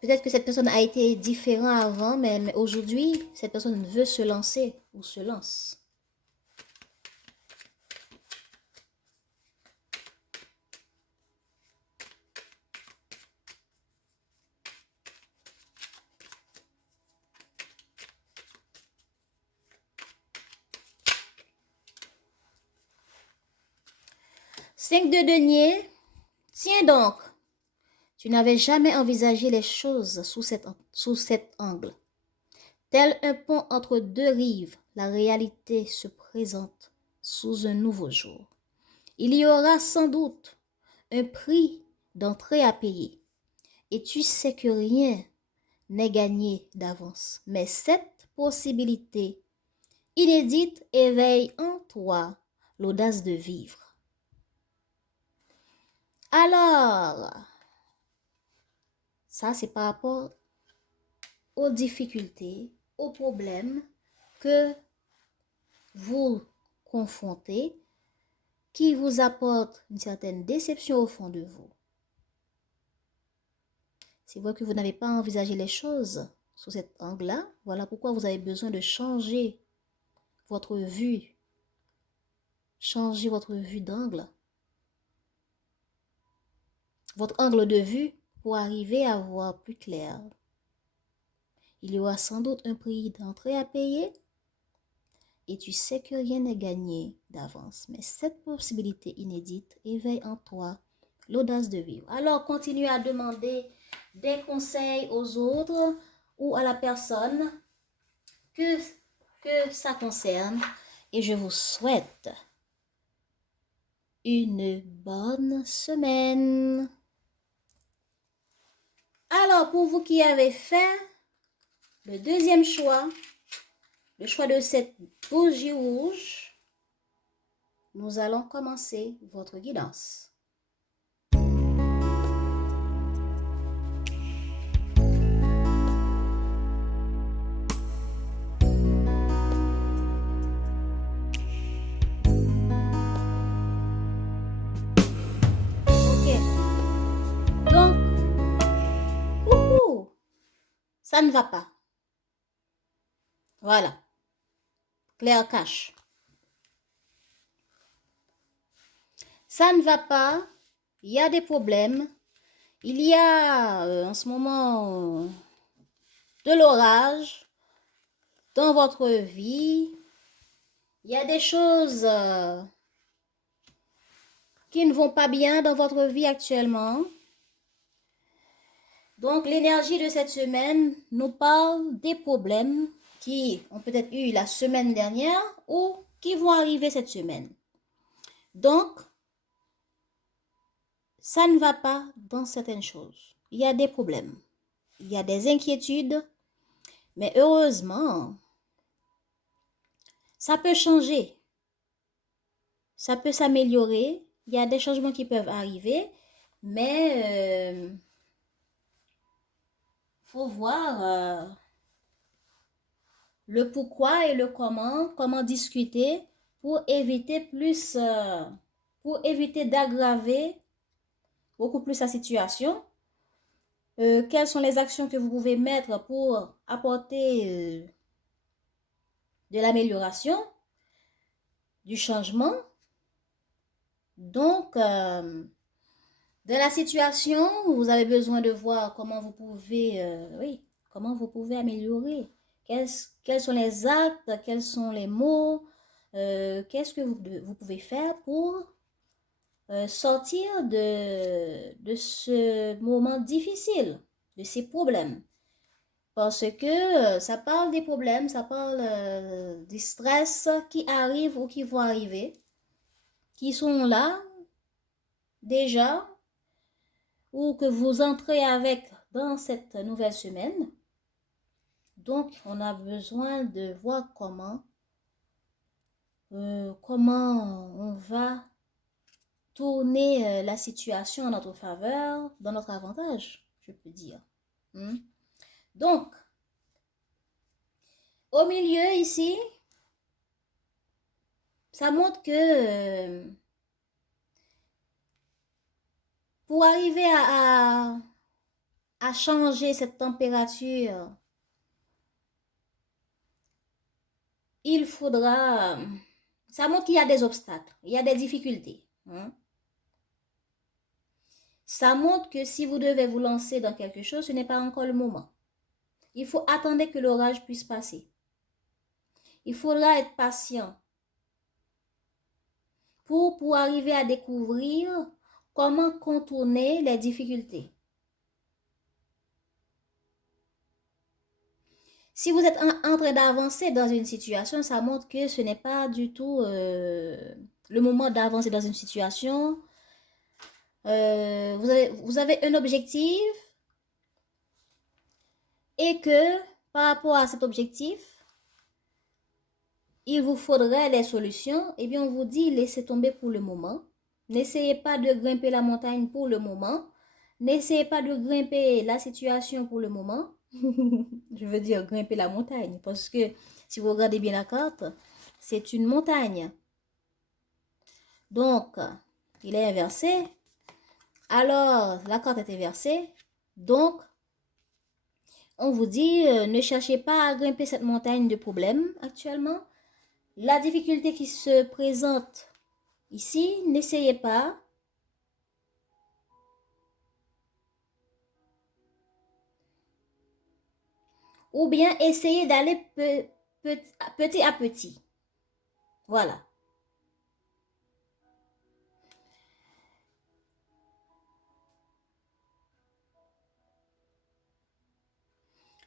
Peut-être que cette personne a été différente avant, mais aujourd'hui, cette personne veut se lancer ou se lance. Cinq de denier. Tiens donc, tu n'avais jamais envisagé les choses sous cet angle. Tel un pont entre deux rives, la réalité se présente sous un nouveau jour. Il y aura sans doute un prix d'entrée à payer. Et tu sais que rien n'est gagné d'avance. Mais cette possibilité inédite éveille en toi l'audace de vivre. Alors, ça c'est par rapport aux difficultés, aux problèmes que vous confrontez qui vous apporte une certaine déception au fond de vous. C'est vrai que vous n'avez pas envisagé les choses sous cet angle-là. Voilà pourquoi vous avez besoin de changer votre vue. Changer votre vue d'angle. Votre angle de vue pour arriver à voir plus clair. Il y aura sans doute un prix d'entrée à payer et tu sais que rien n'est gagné d'avance. Mais cette possibilité inédite éveille en toi l'audace de vivre. Alors continue à demander des conseils aux autres ou à la personne que ça concerne et je vous souhaite une bonne semaine. Alors, pour vous qui avez fait le deuxième choix, le choix de cette bougie rouge, nous allons commencer votre guidance. Donc, ça ne va pas. Voilà. Claire cache. Ça ne va pas. Il y a des problèmes. Il y a en ce moment de l'orage dans votre vie. Il y a des choses qui ne vont pas bien dans votre vie actuellement. Donc, l'énergie de cette semaine nous parle des problèmes qui ont peut-être eu la semaine dernière ou qui vont arriver cette semaine. Donc, ça ne va pas dans certaines choses. Il y a des problèmes. Il y a des inquiétudes. Mais heureusement, ça peut changer. Ça peut s'améliorer. Il y a des changements qui peuvent arriver. Mais faut voir le pourquoi et le comment discuter pour éviter d'aggraver beaucoup plus la situation. Quelles sont les actions que vous pouvez mettre pour apporter de l'amélioration, du changement. Donc, de la situation, vous avez besoin de voir comment vous pouvez, comment vous pouvez améliorer. Quels sont les actes, quels sont les mots, qu'est-ce que vous pouvez faire pour sortir de ce moment difficile, de ces problèmes. Parce que ça parle des problèmes, ça parle des stress qui arrivent ou qui vont arriver, qui sont là déjà, ou que vous entrez avec dans cette nouvelle semaine. Donc, on a besoin de voir comment on va tourner la situation en notre faveur, dans notre avantage, je peux dire. Donc, au milieu ici, ça montre que pour arriver à changer cette température, il faudra... Ça montre qu'il y a des obstacles, il y a des difficultés. Ça montre que si vous devez vous lancer dans quelque chose, ce n'est pas encore le moment. Il faut attendre que l'orage puisse passer. Il faudra être patient pour arriver à découvrir comment contourner les difficultés. Si vous êtes en train d'avancer dans une situation, ça montre que ce n'est pas du tout le moment d'avancer dans une situation. Vous avez un objectif et que par rapport à cet objectif, il vous faudrait des solutions. Eh bien, on vous dit, laissez tomber pour le moment. N'essayez pas de grimper la montagne pour le moment. N'essayez pas de grimper la situation pour le moment. Je veux dire grimper la montagne parce que Si vous regardez bien la carte, c'est une montagne. Donc, il est inversé. Alors, la carte est inversée. Donc, on vous dit, ne cherchez pas à grimper cette montagne de problèmes actuellement. La difficulté qui se présente ici, n'essayez pas. Ou bien essayez d'aller petit à petit. Voilà.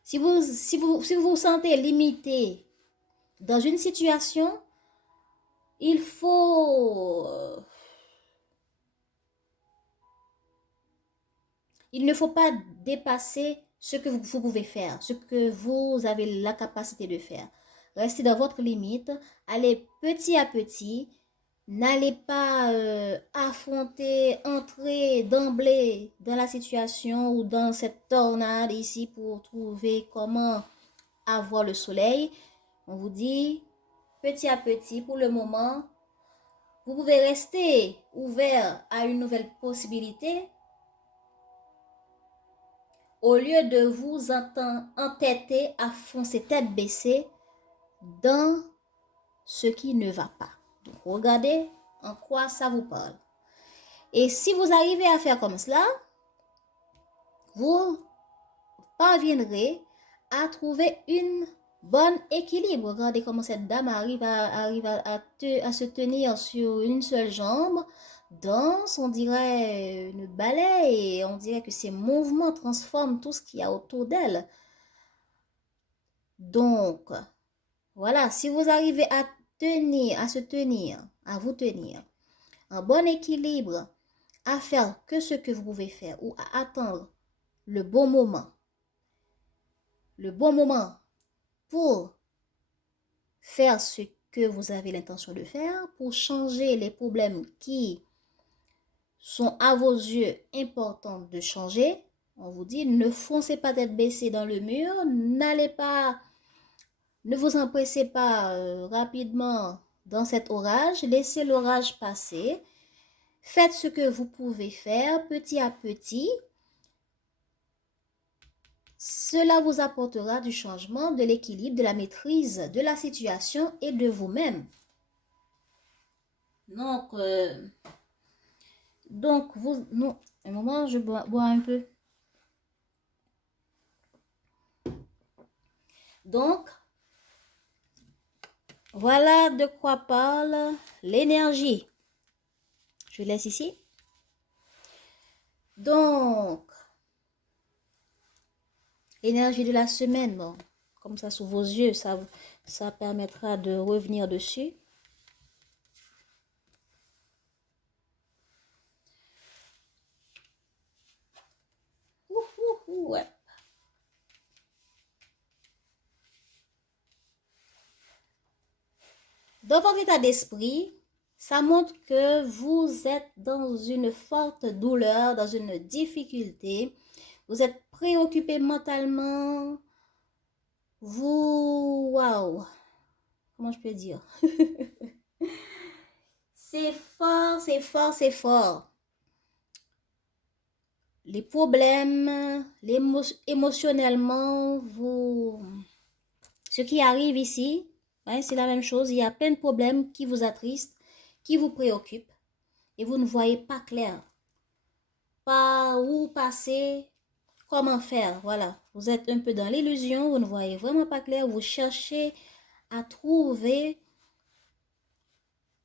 Si vous vous sentez limité dans une situation, il ne faut pas dépasser ce que vous pouvez faire, ce que vous avez la capacité de faire. Restez dans votre limite, allez petit à petit. N'allez pas affronter, entrer d'emblée dans la situation ou dans cette tornade ici pour trouver comment avoir le soleil. On vous dit petit à petit pour le moment. Vous pouvez rester ouvert à une nouvelle possibilité au lieu de vous entêter à foncer tête baissée dans ce qui ne va pas. Donc, regardez en quoi ça vous parle. Et si vous arrivez à faire comme cela, vous parviendrez à trouver une bonne équilibre. Regardez comment cette dame arrive à se tenir sur une seule jambe, danse, on dirait une ballet, et on dirait que ces mouvements transforment tout ce qu'il y a autour d'elle. Donc, voilà, si vous arrivez à vous tenir en bon équilibre, à faire que ce que vous pouvez faire ou à attendre le bon moment pour faire ce que vous avez l'intention de faire, pour changer les problèmes qui sont à vos yeux importants de changer. On vous dit, ne foncez pas tête baissée dans le mur, ne vous empressez pas rapidement dans cet orage, laissez l'orage passer. Faites ce que vous pouvez faire petit à petit. Cela vous apportera du changement, de l'équilibre, de la maîtrise de la situation et de vous-même. Donc, un moment, je bois un peu. Donc, voilà de quoi parle l'énergie. Je laisse ici. Donc, l'énergie de la semaine, bon, comme ça sous vos yeux, ça permettra de revenir dessus. Ouais. Dans votre état d'esprit, ça montre que vous êtes dans une forte douleur, dans une difficulté. Vous êtes préoccupé mentalement. Waouh, comment je peux dire? C'est fort, c'est fort, c'est fort. Les problèmes, émotionnellement, ce qui arrive ici, ouais, c'est la même chose. Il y a plein de problèmes qui vous attristent, qui vous préoccupent, et vous ne voyez pas clair. Par où passer, comment faire, voilà. Vous êtes un peu dans l'illusion, vous ne voyez vraiment pas clair, vous cherchez à trouver,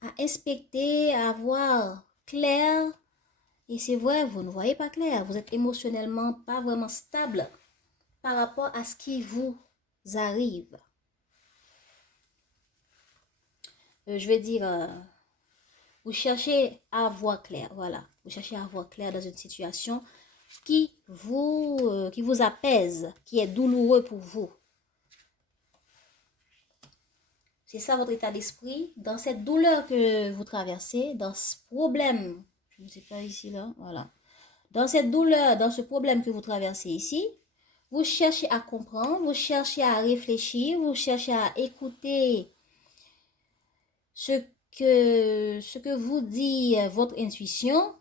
à inspecter, à voir clair. Et c'est vrai, vous ne voyez pas clair. Vous êtes émotionnellement pas vraiment stable par rapport à ce qui vous arrive. Je vais dire, vous cherchez à voir clair, voilà. Vous cherchez à voir clair dans une situation qui vous apaise, qui est douloureux pour vous. C'est ça votre état d'esprit. Dans cette douleur que vous traversez, dans ce problème, je ne sais pas ici, là, voilà. Dans cette douleur, dans ce problème que vous traversez ici, Vous cherchez à comprendre, vous cherchez à réfléchir, vous cherchez à écouter ce que vous dit votre intuition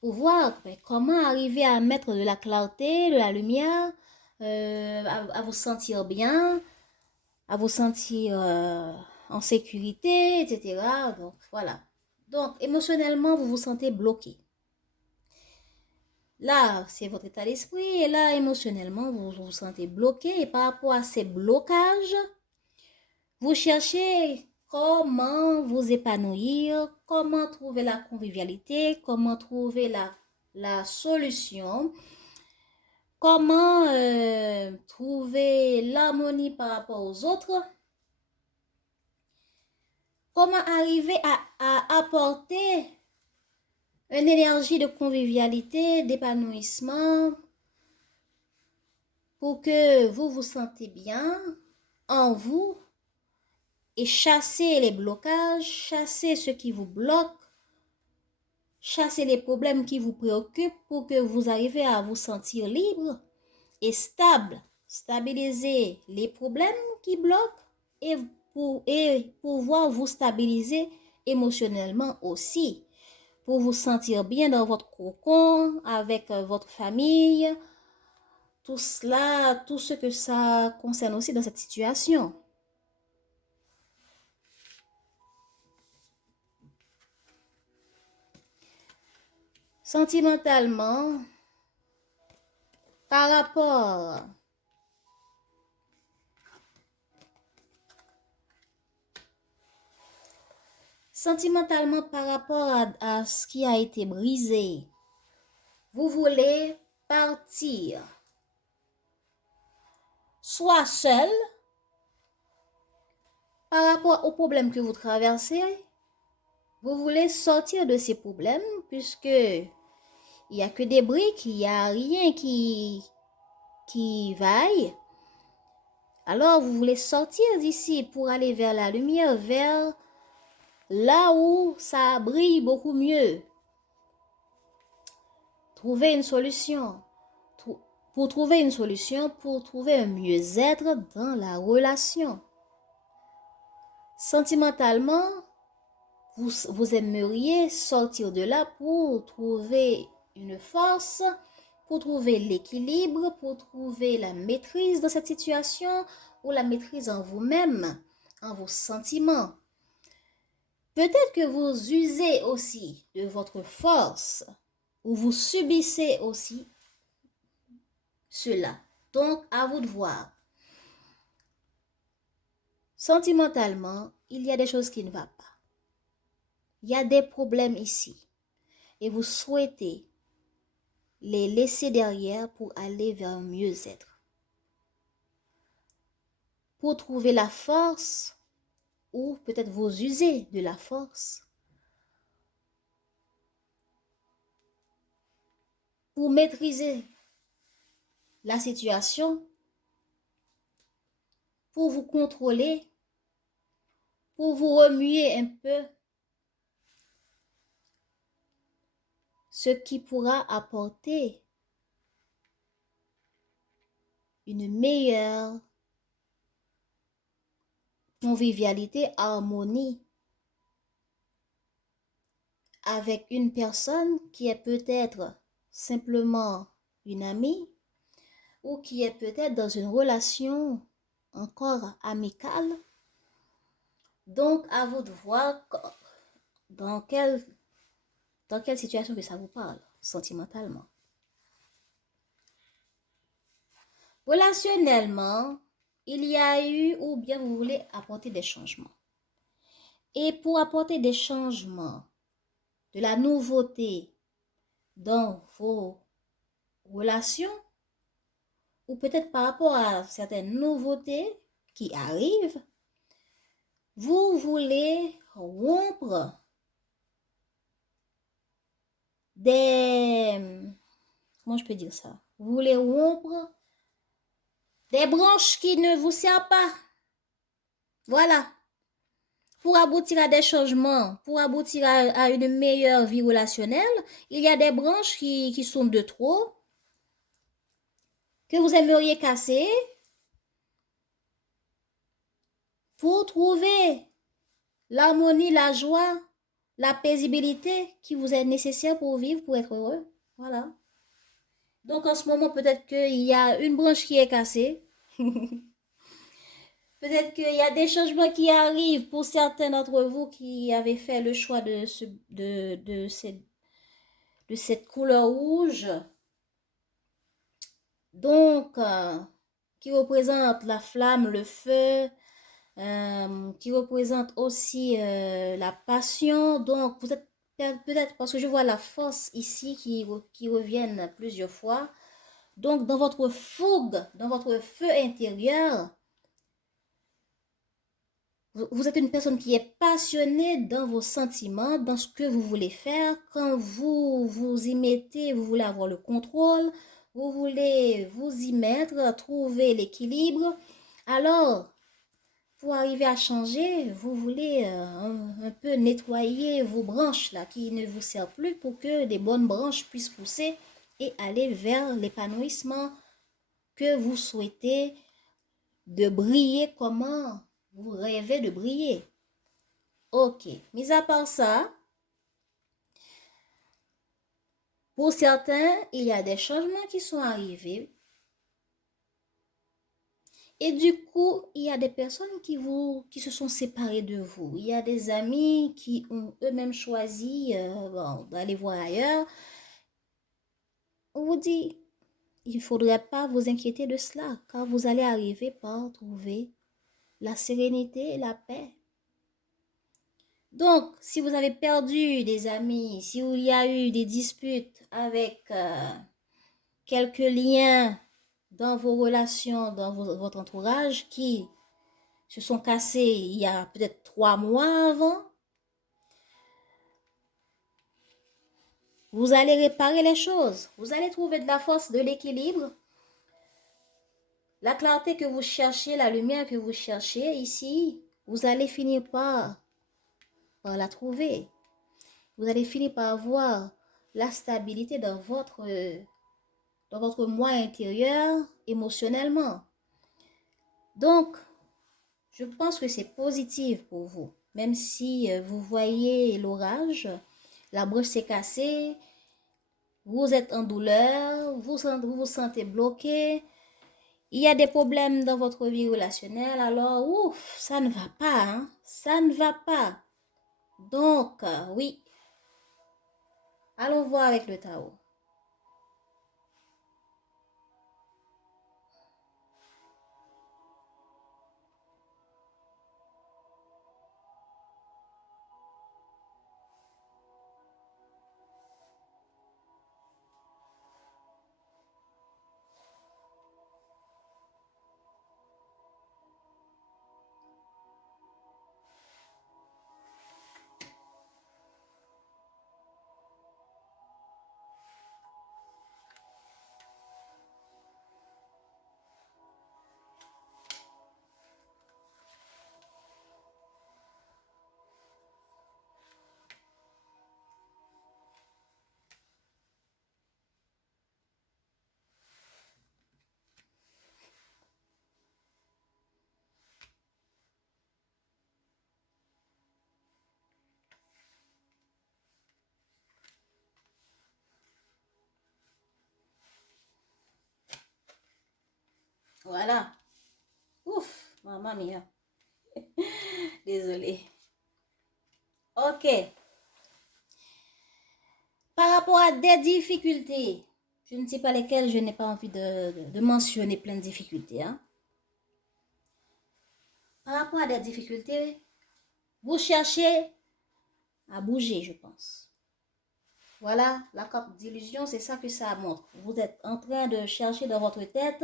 pour voir comment arriver à mettre de la clarté, de la lumière, à vous sentir bien, à vous sentir en sécurité, etc. Donc, voilà. Donc, émotionnellement, vous vous sentez bloqué. Là, c'est votre état d'esprit. Et là, émotionnellement, vous vous sentez bloqué. Et par rapport à ces blocages, vous cherchez comment vous épanouir, comment trouver la convivialité, comment trouver la solution, comment trouver l'harmonie par rapport aux autres, comment arriver à apporter une énergie de convivialité, d'épanouissement, pour que vous vous sentez bien en vous et chasser les blocages, chasser ce qui vous bloque, chasser les problèmes qui vous préoccupent pour que vous arrivez à vous sentir libre et stable, stabiliser les problèmes qui bloquent et pouvoir vous stabiliser émotionnellement aussi, pour vous sentir bien dans votre cocon, avec votre famille, tout cela, tout ce que ça concerne aussi dans cette situation. Sentimentalement, par rapport à ce qui a été brisé, vous voulez partir, soit seul, par rapport aux problèmes que vous traversez, vous voulez sortir de ces problèmes, puisque il n'y a que des briques, il n'y a rien qui vaille. Alors, vous voulez sortir d'ici pour aller vers la lumière, vers là où ça brille beaucoup mieux. Trouver une solution. Pour trouver une solution, pour trouver un mieux-être dans la relation. Sentimentalement, vous aimeriez sortir de là pour trouver une force, pour trouver l'équilibre, pour trouver la maîtrise dans cette situation ou la maîtrise en vous-même, en vos sentiments. Peut-être que vous usez aussi de votre force ou vous subissez aussi cela. Donc, à vous de voir. Sentimentalement, il y a des choses qui ne vont pas. Il y a des problèmes ici. Et vous souhaitez les laisser derrière pour aller vers un mieux-être. Pour trouver la force, ou peut-être vous usez de la force, pour maîtriser la situation, pour vous contrôler, pour vous remuer un peu, ce qui pourra apporter une meilleure convivialité, harmonie avec une personne qui est peut-être simplement une amie ou qui est peut-être dans une relation encore amicale. Donc, à vous de voir dans quelle situation que ça vous parle sentimentalement. Relationnellement, il y a eu ou bien vous voulez apporter des changements. Et pour apporter des changements, de la nouveauté dans vos relations, ou peut-être par rapport à certaines nouveautés qui arrivent, vous voulez rompre comment je peux dire ça? Vous voulez rompre des branches qui ne vous servent pas. Voilà. Pour aboutir à des changements, pour aboutir à une meilleure vie relationnelle, il y a des branches qui sont de trop. que vous aimeriez casser pour trouver l'harmonie, la joie, la paisibilité qui vous est nécessaire pour vivre, pour être heureux. Voilà. Donc en ce moment, peut-être qu'il y a une branche qui est cassée. Peut-être qu'il y a des changements qui arrivent pour certains d'entre vous qui avaient fait le choix de cette couleur rouge. Donc, qui représente la flamme, le feu, qui représente aussi la passion. Donc, vous êtes peut-être, parce que je vois la force ici qui reviennent plusieurs fois. Donc, dans votre fougue, dans votre feu intérieur, vous êtes une personne qui est passionnée dans vos sentiments, dans ce que vous voulez faire. Quand vous vous y mettez, vous voulez avoir le contrôle, vous voulez vous y mettre, trouver l'équilibre. Alors, pour arriver à changer, vous voulez un peu nettoyer vos branches là qui ne vous servent plus pour que des bonnes branches puissent pousser et aller vers l'épanouissement que vous souhaitez de briller comment vous rêvez de briller. Ok, mis à part ça, pour certains, il y a des changements qui sont arrivés. Et du coup, il y a des personnes qui se sont séparées de vous. Il y a des amis qui ont eux-mêmes choisi d'aller voir ailleurs. On vous dit, il ne faudrait pas vous inquiéter de cela, car vous allez arriver par trouver la sérénité et la paix. Donc, si vous avez perdu des amis, si il y a eu des disputes avec quelques liens dans vos relations, dans votre entourage qui se sont cassés il y a peut-être 3 mois avant, vous allez réparer les choses. Vous allez trouver de la force, de l'équilibre, la clarté que vous cherchez, la lumière que vous cherchez ici. Vous allez finir par la trouver. Vous allez finir par avoir la stabilité dans votre moi intérieur émotionnellement. Donc, je pense que c'est positif pour vous. Même si vous voyez l'orage, la broche s'est cassée, vous êtes en douleur, vous vous sentez bloqué, il y a des problèmes dans votre vie relationnelle, alors ouf, ça ne va pas, hein? Ça ne va pas. Donc, oui, allons voir avec le tarot. Voilà. Ouf, maman mia. Désolée. Ok. Par rapport à des difficultés, je ne sais pas lesquelles, je n'ai pas envie de mentionner plein de difficultés. Hein. Par rapport à des difficultés, vous cherchez à bouger, je pense. Voilà, la carte d'illusion, c'est ça que ça montre. Vous êtes en train de chercher dans votre tête,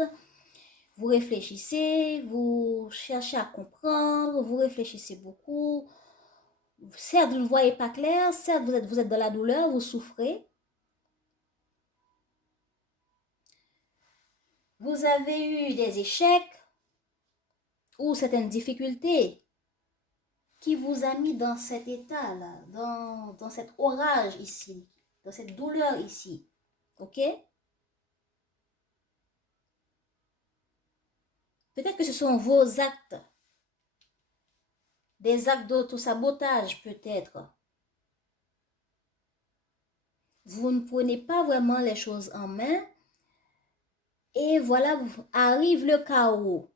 vous réfléchissez, vous cherchez à comprendre, vous réfléchissez beaucoup. Certes, vous ne voyez pas clair, certes, vous êtes dans la douleur, vous souffrez. Vous avez eu des échecs ou certaines difficultés qui vous a mis dans cet état-là, dans cet orage ici, dans cette douleur ici. Ok? Peut-être que ce sont vos actes, des actes d'auto-sabotage peut-être. Vous ne prenez pas vraiment les choses en main et voilà, arrive le chaos.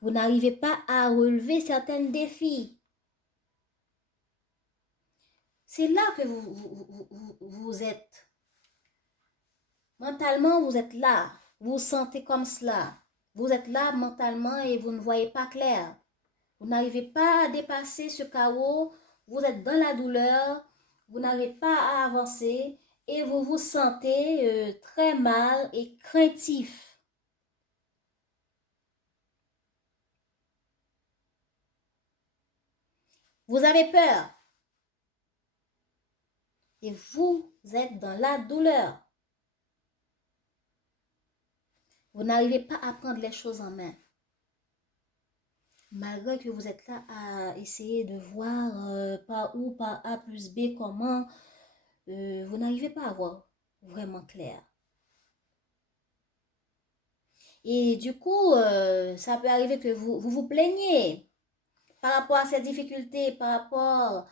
Vous n'arrivez pas à relever certains défis. C'est là que vous êtes. Mentalement, vous êtes là. Vous vous sentez comme cela. Vous êtes là mentalement et vous ne voyez pas clair. Vous n'arrivez pas à dépasser ce chaos. Vous êtes dans la douleur. Vous n'arrivez pas à avancer et vous vous sentez très mal et craintif. Vous avez peur. Et vous êtes dans la douleur. Vous n'arrivez pas à prendre les choses en main. Malgré que vous êtes là à essayer de voir par où, par A plus B, comment, vous n'arrivez pas à voir vraiment clair. Et du coup, ça peut arriver que vous plaignez par rapport à ces difficultés, par rapport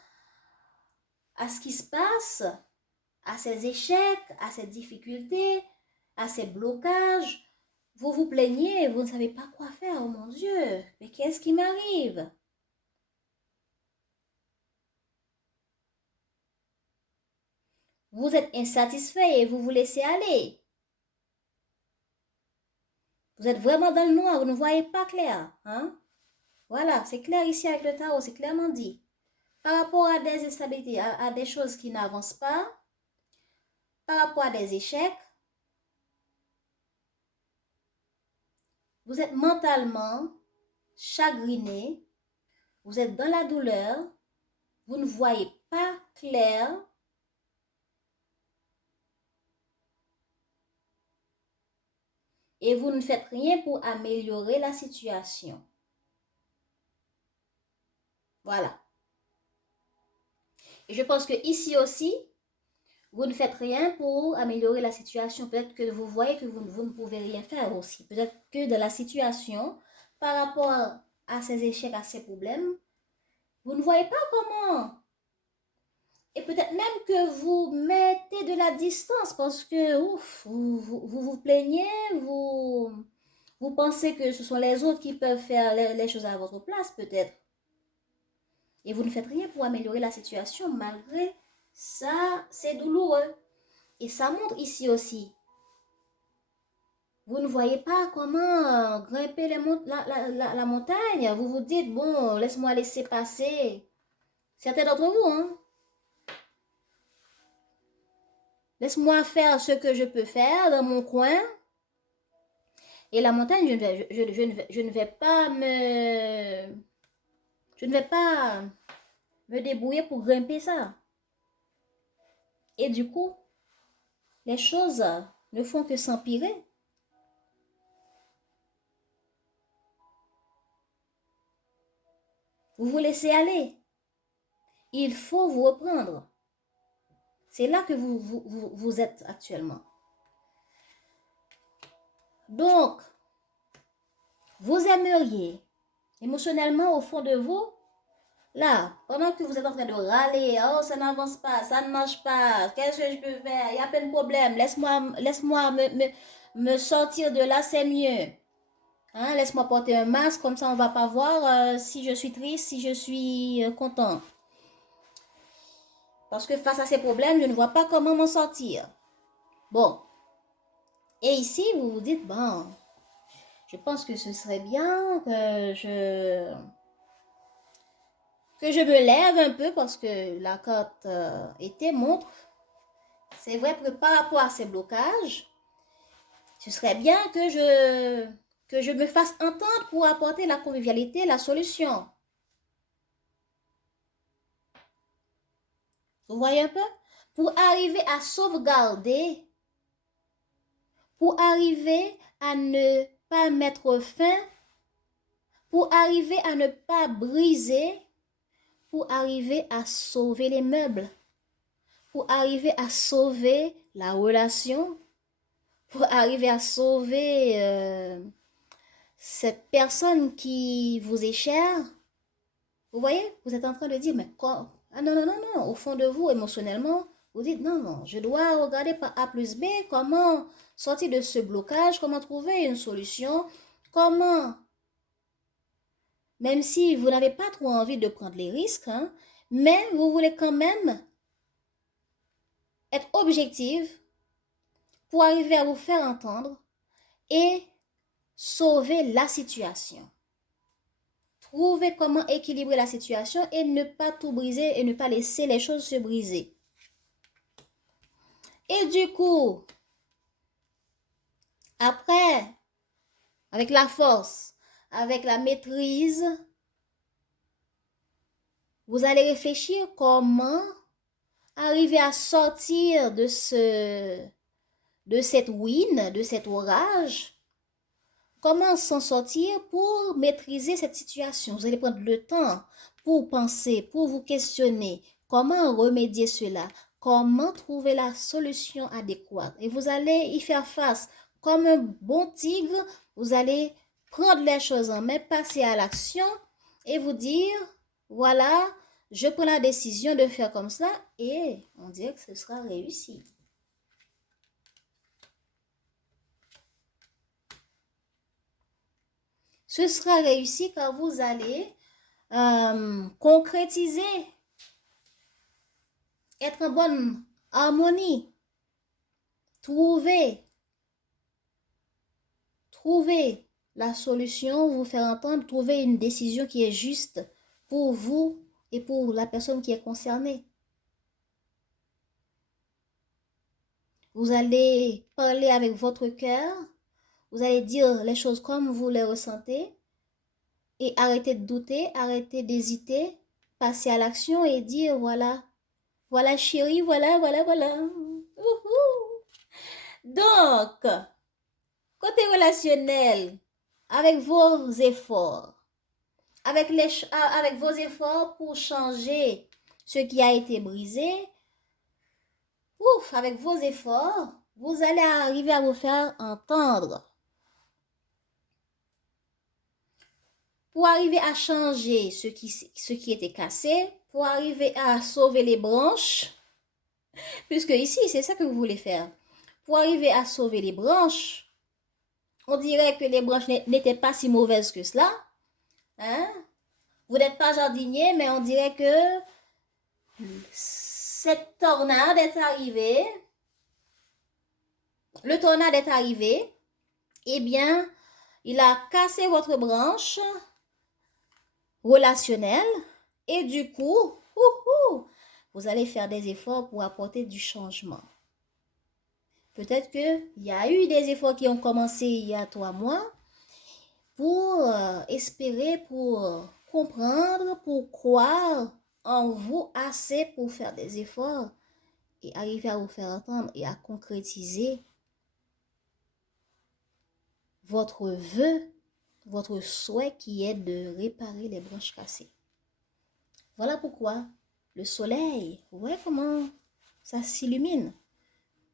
à ce qui se passe, à ces échecs, à ces difficultés, à ces blocages. Vous vous plaignez, vous ne savez pas quoi faire, oh mon Dieu, mais qu'est-ce qui m'arrive? Vous êtes insatisfait et vous vous laissez aller. Vous êtes vraiment dans le noir, vous ne voyez pas clair. Hein? Voilà, c'est clair ici avec le tarot, c'est clairement dit. Par rapport à des instabilités, à des choses qui n'avancent pas, par rapport à des échecs, vous êtes mentalement chagriné, vous êtes dans la douleur, vous ne voyez pas clair. Et vous ne faites rien pour améliorer la situation. Voilà. Et je pense que ici aussi, vous ne faites rien pour améliorer la situation. Peut-être que vous voyez que vous ne pouvez rien faire aussi. Peut-être que dans la situation, par rapport à ces échecs, à ces problèmes, vous ne voyez pas comment. Et peut-être même que vous mettez de la distance parce que vous plaignez, vous pensez que ce sont les autres qui peuvent faire les choses à votre place peut-être. Et vous ne faites rien pour améliorer la situation malgré ça, c'est douloureux. Et ça montre ici aussi. Vous ne voyez pas comment grimper la montagne. Vous vous dites, bon, laisse-moi laisser passer. Certains d'entre vous, hein. Laisse-moi faire ce que je peux faire dans mon coin. Et la montagne, je ne vais pas me débrouiller pour grimper ça. Et du coup, les choses ne font que s'empirer. Vous vous laissez aller. Il faut vous reprendre. C'est là que vous êtes actuellement. Donc, vous aimeriez émotionnellement au fond de vous, là, pendant que vous êtes en train de râler, oh ça n'avance pas, ça ne marche pas, qu'est-ce que je peux faire, il y a plein de problèmes, laisse-moi me sortir de là, c'est mieux. Hein, laisse-moi porter un masque, comme ça on ne va pas voir si je suis triste, si je suis content. Parce que face à ces problèmes, je ne vois pas comment m'en sortir. Bon. Et ici, vous vous dites, bon, je pense que ce serait bien que je me lève un peu parce que la carte été montre. C'est vrai que par rapport à ces blocages, ce serait bien que je me fasse entendre pour apporter la convivialité, la solution. Vous voyez un peu? Pour arriver à sauvegarder, pour arriver à ne pas mettre fin, pour arriver à ne pas briser, pour arriver à sauver les meubles, pour arriver à sauver la relation, pour arriver à sauver cette personne qui vous est chère, vous voyez, vous êtes en train de dire, mais quoi? Ah non, non, non, non, au fond de vous, émotionnellement, vous dites, non, non, je dois regarder par A plus B, comment sortir de ce blocage, comment trouver une solution, comment, même si vous n'avez pas trop envie de prendre les risques, hein, mais vous voulez quand même être objective pour arriver à vous faire entendre et sauver la situation. Trouver comment équilibrer la situation et ne pas tout briser et ne pas laisser les choses se briser. Et du coup, après, avec la force, avec la maîtrise, vous allez réfléchir comment arriver à sortir de cette ruine, de cet orage. Comment s'en sortir pour maîtriser cette situation? Vous allez prendre le temps pour penser, pour vous questionner. Comment remédier cela? Comment trouver la solution adéquate? Et vous allez y faire face. Comme un bon tigre, vous allez prendre les choses en main, passer à l'action et vous dire, voilà, je prends la décision de faire comme ça et on dirait que ce sera réussi. Ce sera réussi car vous allez concrétiser, être en bonne harmonie, trouver la solution, vous faire entendre, trouver une décision qui est juste pour vous et pour la personne qui est concernée. Vous allez parler avec votre cœur, vous allez dire les choses comme vous les ressentez et arrêtez de douter, arrêtez d'hésiter, passer à l'action et dire voilà, voilà chérie, voilà, voilà, voilà. Donc, côté relationnel, avec vos efforts, avec vos efforts pour changer ce qui a été brisé, avec vos efforts, vous allez arriver à vous faire entendre. Pour arriver à changer ce qui était cassé, pour arriver à sauver les branches, puisque ici, c'est ça que vous voulez faire. Pour arriver à sauver les branches, on dirait que les branches n'étaient pas si mauvaises que cela. Hein? Vous n'êtes pas jardinier, mais on dirait que cette tornade est arrivée. Le tornade est arrivé. Eh bien, il a cassé votre branche relationnelle. Et du coup, vous allez faire des efforts pour apporter du changement. Peut-être qu'il y a eu des efforts qui ont commencé il y a 3 mois pour espérer, pour comprendre, pour croire en vous assez pour faire des efforts et arriver à vous faire entendre et à concrétiser votre vœu, votre souhait qui est de réparer les branches cassées. Voilà pourquoi le soleil, vous voyez comment ça s'illumine,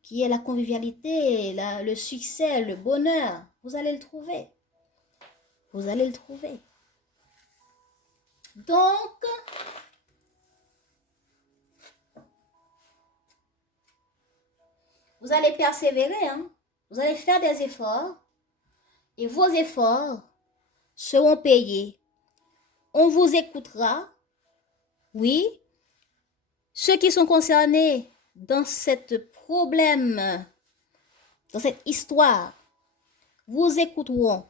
qui est la convivialité, le succès, le bonheur, vous allez le trouver. Vous allez le trouver. Donc, vous allez persévérer, hein? Vous allez faire des efforts et vos efforts seront payés. On vous écoutera, oui. Ceux qui sont concernés dans ce problème, dans cette histoire, vous écouteront.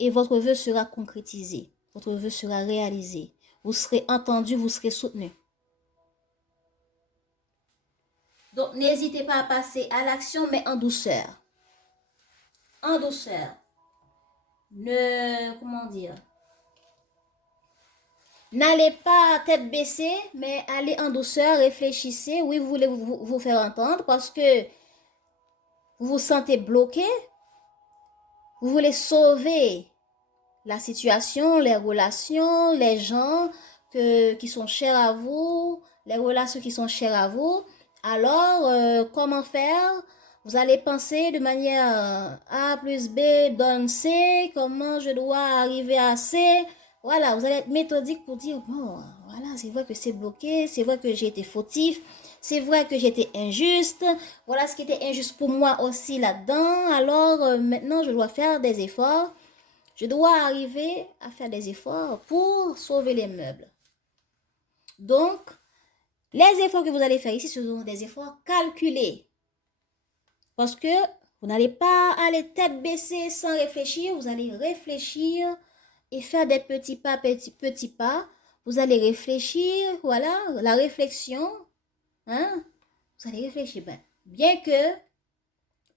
Et votre vœu sera concrétisé. Votre vœu sera réalisé. Vous serez entendu, vous serez soutenu. Donc, n'hésitez pas à passer à l'action, mais en douceur. En douceur. Comment dire? N'allez pas tête baissée, mais allez en douceur, réfléchissez. Oui, vous voulez vous faire entendre parce que vous vous sentez bloqué. Vous voulez sauver la situation, les relations, les gens qui sont chers à vous, les relations qui sont chères à vous. Alors, comment faire? Vous allez penser de manière A plus B donne C, comment je dois arriver à C. Voilà, vous allez être méthodique pour dire, bon, voilà, c'est vrai que c'est bloqué, c'est vrai que j'ai été fautif, c'est vrai que j'ai été injuste, voilà ce qui était injuste pour moi aussi là-dedans. Alors maintenant, je dois faire des efforts. Je dois arriver à faire des efforts pour sauver les meubles. Donc, les efforts que vous allez faire ici, ce sont des efforts calculés. Parce que vous n'allez pas aller tête baissée sans réfléchir. Vous allez réfléchir et faire des petits pas, petits pas. Vous allez réfléchir, voilà, la réflexion. Hein? Vous allez réfléchir. Bien que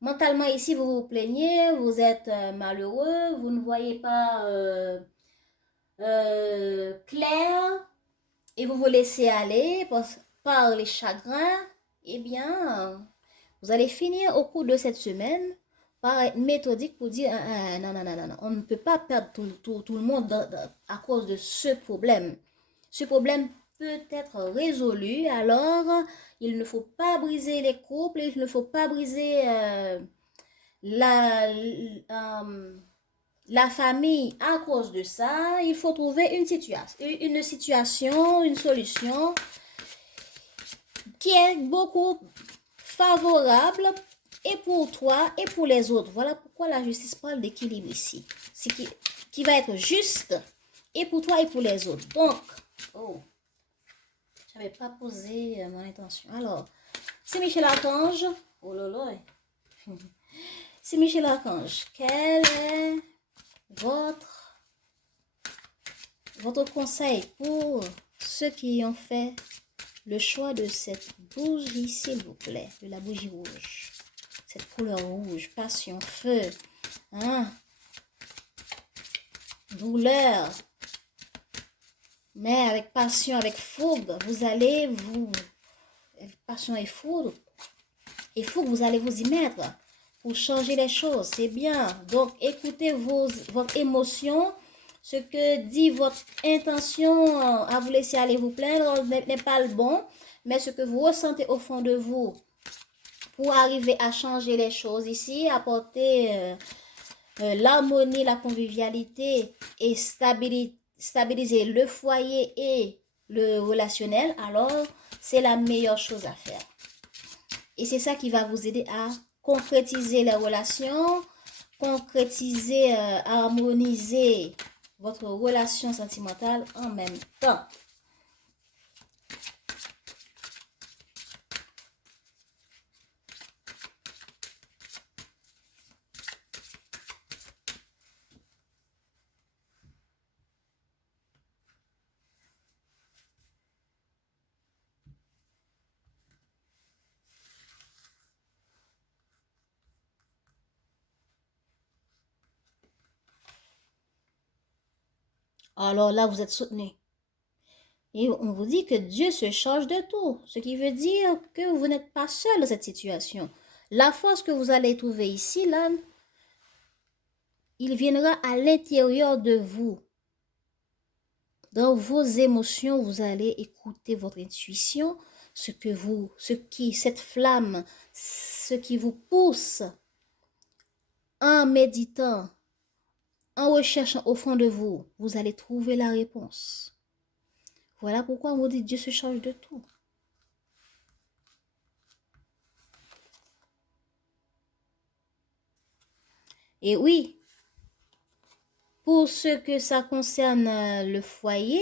mentalement ici, vous vous plaignez, vous êtes malheureux, vous ne voyez pas clair et vous vous laissez aller par les chagrins, eh bien, vous allez finir au cours de cette semaine par être méthodique pour dire non, non, non, non, non, on ne peut pas perdre tout le monde à cause de ce problème. Ce problème peut être résolu, alors il ne faut pas briser les couples, il ne faut pas briser la famille à cause de ça. Il faut trouver une situation, une solution qui est beaucoup favorable et pour toi et pour les autres. Voilà pourquoi la justice parle d'équilibre ici. C'est qui va être juste et pour toi et pour les autres. Donc, je n'avais pas posé mon intention. Alors, c'est Michel Archange. Oh là là. C'est Michel Archange. Quel est votre conseil pour ceux qui ont fait le choix de cette bougie, s'il vous plaît, de la bougie rouge. Cette couleur rouge, passion, feu, hein? Douleur. Mais avec passion, avec fougue, vous allez avec passion et fougue, vous allez vous y mettre pour changer les choses. C'est bien. Donc, écoutez votre émotion. Ce que dit votre intention à vous laisser aller vous plaindre n'est pas le bon, mais ce que vous ressentez au fond de vous pour arriver à changer les choses ici, apporter l'harmonie, la convivialité et stabiliser le foyer et le relationnel, alors c'est la meilleure chose à faire. Et c'est ça qui va vous aider à concrétiser les relations, concrétiser, harmoniser votre relation sentimentale en même temps. Alors là, vous êtes soutenu. Et on vous dit que Dieu se charge de tout, ce qui veut dire que vous n'êtes pas seul dans cette situation. La force que vous allez trouver ici, là, il viendra à l'intérieur de vous. Dans vos émotions, vous allez écouter votre intuition, cette flamme, ce qui vous pousse en méditant, en recherchant au fond de vous, vous allez trouver la réponse. Voilà pourquoi on vous dit Dieu se charge de tout. Et oui, pour ce que ça concerne le foyer,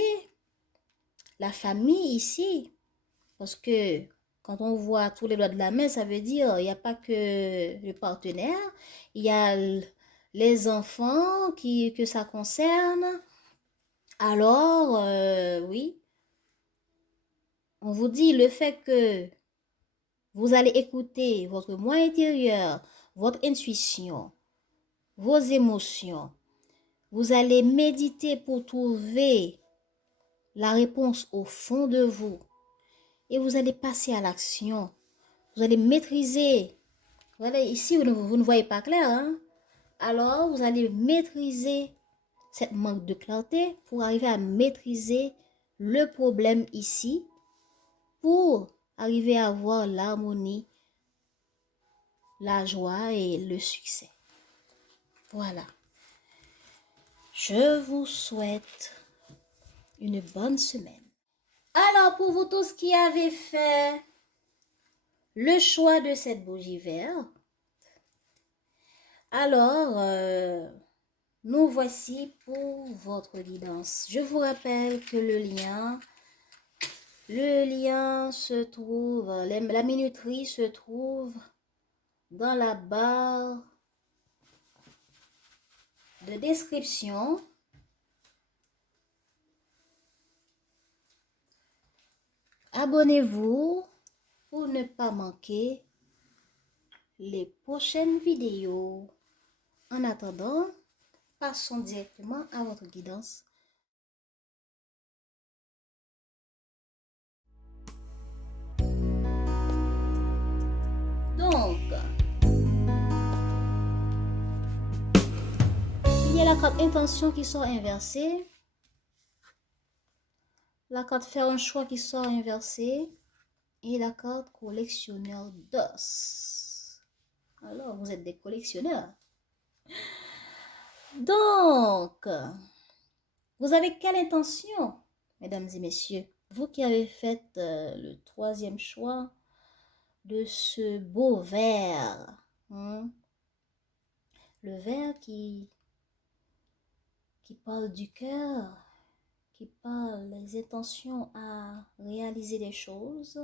la famille ici, parce que quand on voit tous les doigts de la main, ça veut dire il n'y a pas que le partenaire, il y a les enfants que ça concerne. Alors, oui, on vous dit le fait que vous allez écouter votre moi intérieur, votre intuition, vos émotions. Vous allez méditer pour trouver la réponse au fond de vous. Et vous allez passer à l'action. Vous allez maîtriser. Voilà, ici, vous ne voyez pas clair. Hein? Alors, vous allez maîtriser cette manque de clarté pour arriver à maîtriser le problème ici, pour arriver à avoir l'harmonie la joie et le succès. Voilà. Je vous souhaite une bonne semaine. Alors, pour vous tous qui avez fait le choix de cette bougie verte, alors, nous voici pour votre guidance. Je vous rappelle que le lien se trouve, la minuterie se trouve dans la barre de description. Abonnez-vous pour ne pas manquer les prochaines vidéos. En attendant, passons directement à votre guidance. Donc, il y a la carte intention qui sort inversée, la carte faire un choix qui sort inversée et la carte collectionneur d'os. Alors, vous êtes des collectionneurs. Donc, vous avez quelle intention, mesdames et messieurs? Vous qui avez fait le troisième choix de ce beau verre. Le verre qui parle du cœur, qui parle des intentions à réaliser des choses,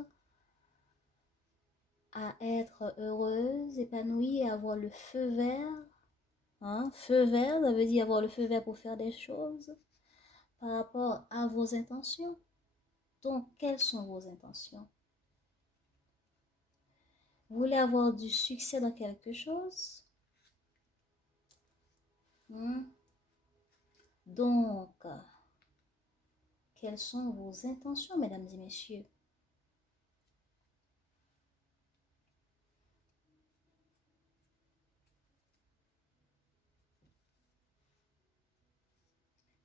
à être heureuse, épanouie, à avoir le feu vert. Feu vert, ça veut dire avoir le feu vert pour faire des choses par rapport à vos intentions. Donc, quelles sont vos intentions? Vous voulez avoir du succès dans quelque chose? Donc, quelles sont vos intentions, mesdames et messieurs?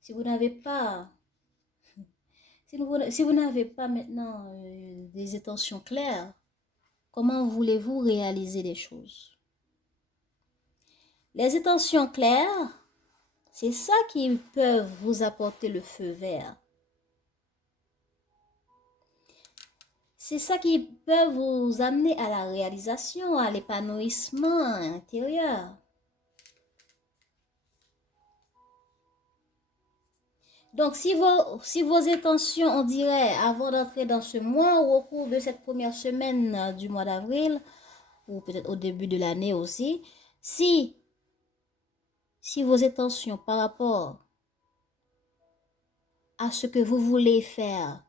Si vous n'avez pas, si vous n'avez pas maintenant des intentions claires, comment voulez-vous réaliser les choses? Les intentions claires, c'est ça qui peut vous apporter le feu vert. C'est ça qui peut vous amener à la réalisation, à l'épanouissement intérieur. Donc, si vos intentions, on dirait, avant d'entrer dans ce mois ou au cours de cette première semaine du mois d'avril, ou peut-être au début de l'année aussi, si vos intentions par rapport à ce que vous voulez faire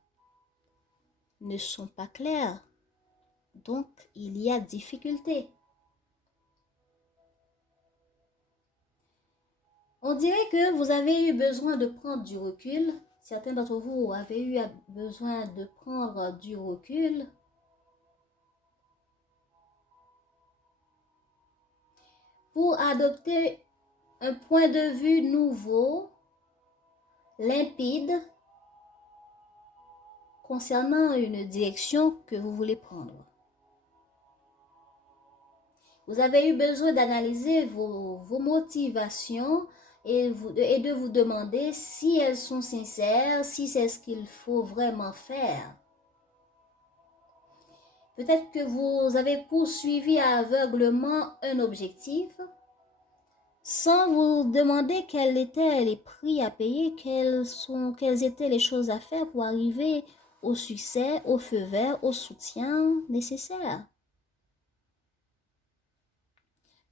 ne sont pas claires, donc il y a difficulté. On dirait que vous avez eu besoin de prendre du recul. Certains d'entre vous avez eu besoin de prendre du recul pour adopter un point de vue nouveau, limpide, concernant une direction que vous voulez prendre. Vous avez eu besoin d'analyser vos motivations et de vous demander si elles sont sincères, si c'est ce qu'il faut vraiment faire. Peut-être que vous avez poursuivi aveuglement un objectif sans vous demander quels étaient les prix à payer, quelles étaient les choses à faire pour arriver au succès, au feu vert, au soutien nécessaire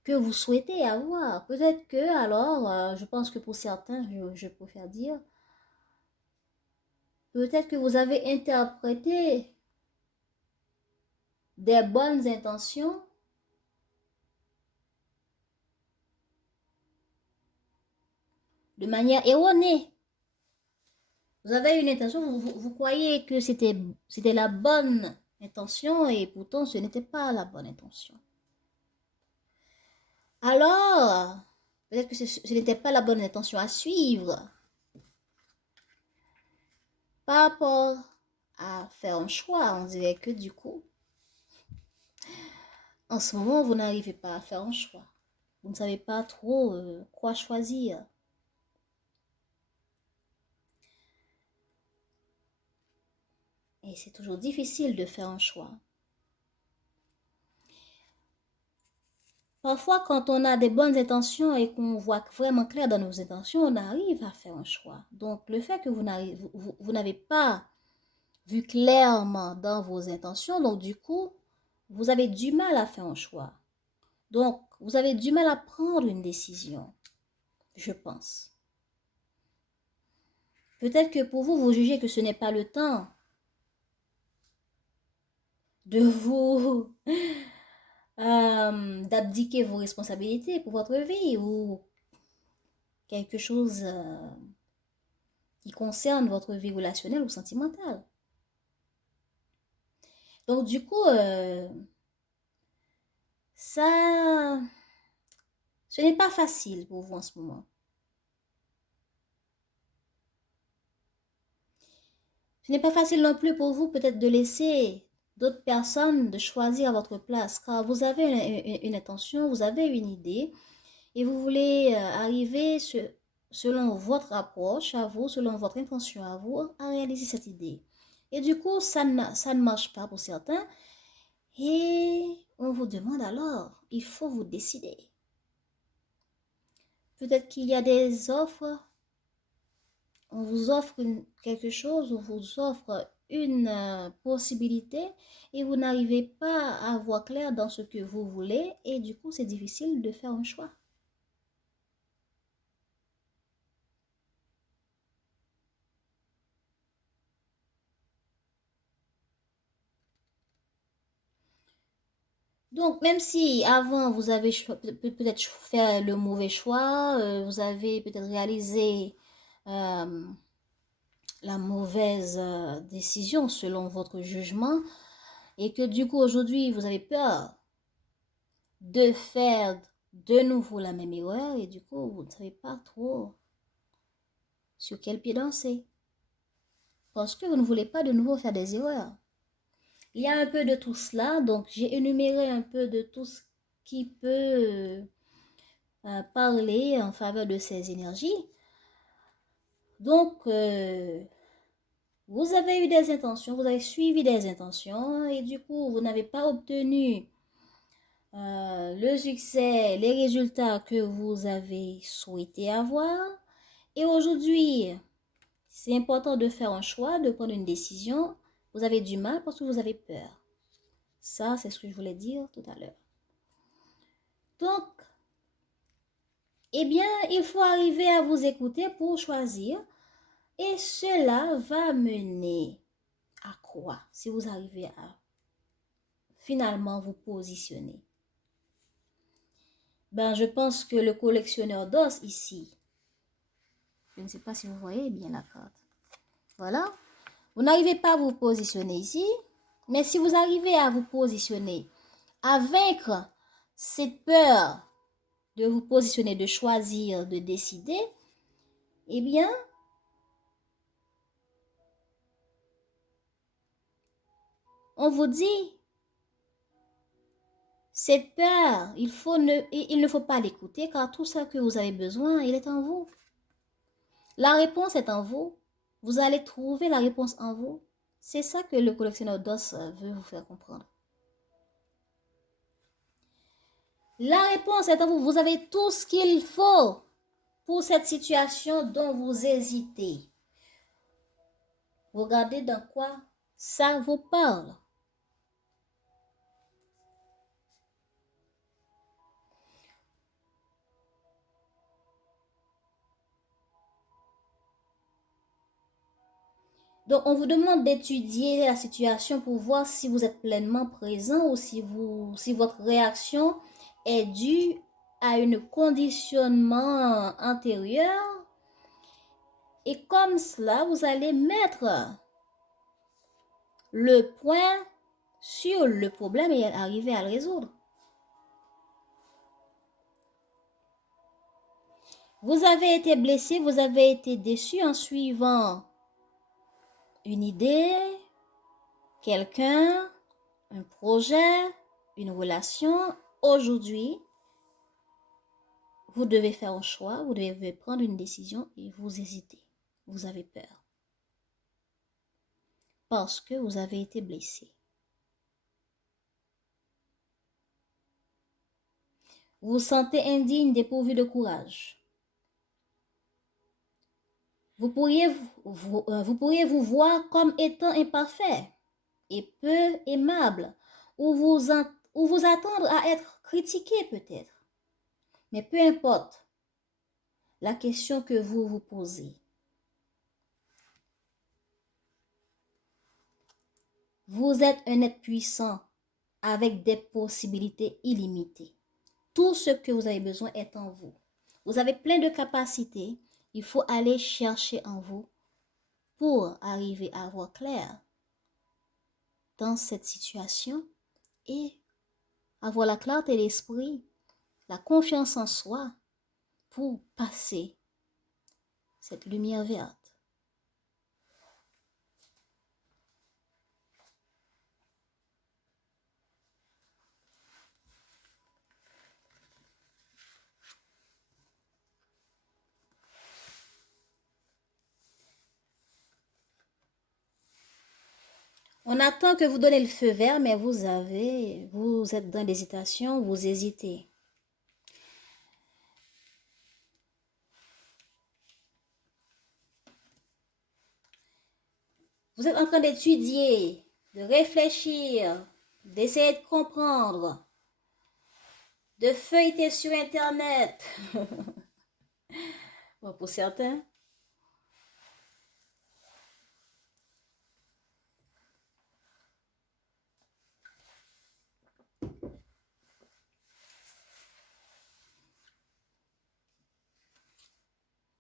que vous souhaitez avoir. Peut-être que, alors, je pense que pour certains, je préfère dire, peut-être que vous avez interprété des bonnes intentions de manière erronée. Vous avez une intention, vous croyez que c'était la bonne intention et pourtant ce n'était pas la bonne intention. Alors, peut-être que ce n'était pas la bonne intention à suivre. Par rapport à faire un choix, on dirait que du coup, En ce moment, vous n'arrivez pas à faire un choix. Vous ne savez pas trop quoi choisir. Et c'est toujours difficile de faire un choix. Parfois, quand on a des bonnes intentions et qu'on voit vraiment clair dans nos intentions, on arrive à faire un choix. Donc, le fait que vous n'avez pas vu clairement dans vos intentions, donc du coup, vous avez du mal à faire un choix. Donc, vous avez du mal à prendre une décision, je pense. Peut-être que pour vous, vous jugez que ce n'est pas le temps de vous d'abdiquer vos responsabilités pour votre vie ou quelque chose qui concerne votre vie relationnelle ou sentimentale. Donc du coup, ça, ce n'est pas facile pour vous en ce moment. Ce n'est pas facile non plus pour vous peut-être de laisser d'autres personnes de choisir à votre place, car vous avez une intention, vous avez une idée, et vous voulez arriver selon votre approche à vous, selon votre intention à vous, à réaliser cette idée. Et du coup, ça ne marche pas pour certains. Et on vous demande alors, il faut vous décider. Peut-être qu'il y a des offres, on vous offre quelque chose, on vous offre une possibilité et vous n'arrivez pas à voir clair dans ce que vous voulez et du coup c'est difficile de faire un choix. Donc, même si avant vous avez peut-être fait le mauvais choix, vous avez peut-être réalisé euh, la mauvaise décision selon votre jugement, et que du coup aujourd'hui vous avez peur de faire de nouveau la même erreur, et du coup vous ne savez pas trop sur quel pied danser, parce que vous ne voulez pas de nouveau faire des erreurs. Il y a un peu de tout cela, donc j'ai énuméré un peu de tout ce qui peut parler en faveur de ces énergies. Donc, vous avez eu des intentions, vous avez suivi des intentions et du coup, vous n'avez pas obtenu le succès, les résultats que vous avez souhaité avoir. Et aujourd'hui, c'est important de faire un choix, de prendre une décision. Vous avez du mal parce que vous avez peur. Ça, c'est ce que je voulais dire tout à l'heure. Donc, eh bien, il faut arriver à vous écouter pour choisir. Et cela va mener à quoi si vous arrivez à finalement vous positionner? Ben, je pense que le collectionneur d'os ici, je ne sais pas si vous voyez bien la carte. Voilà. Vous n'arrivez pas à vous positionner ici, mais si vous arrivez à vous positionner, à vaincre cette peur de vous positionner, de choisir, de décider, eh bien, on vous dit, cette peur, il ne faut pas l'écouter car tout ça que vous avez besoin, il est en vous. La réponse est en vous. Vous allez trouver la réponse en vous. C'est ça que le collectionneur d'os veut vous faire comprendre. La réponse est en vous. Vous avez tout ce qu'il faut pour cette situation dont vous hésitez. Regardez dans quoi ça vous parle. Donc, on vous demande d'étudier la situation pour voir si vous êtes pleinement présent ou si votre réaction est due à un conditionnement antérieur. Et comme cela, vous allez mettre le point sur le problème et arriver à le résoudre. Vous avez été blessé, vous avez été déçu en suivant une idée, quelqu'un, un projet, une relation, aujourd'hui, vous devez faire un choix, vous devez prendre une décision et vous hésitez. Vous avez peur. Parce que vous avez été blessé. Vous vous sentez indigne, dépourvu de courage. Vous pourriez vous voir comme étant imparfait et peu aimable, ou vous attendre à être critiqué peut-être. Mais peu importe la question que vous vous posez. Vous êtes un être puissant avec des possibilités illimitées. Tout ce que vous avez besoin est en vous. Vous avez plein de capacités. Il faut aller chercher en vous pour arriver à voir clair dans cette situation et avoir la clarté d'esprit, la confiance en soi pour passer cette lumière verte. On attend que vous donnez le feu vert, mais vous êtes dans l'hésitation, vous hésitez. Vous êtes en train d'étudier, de réfléchir, d'essayer de comprendre, de feuilleter sur Internet. Bon, pour certains.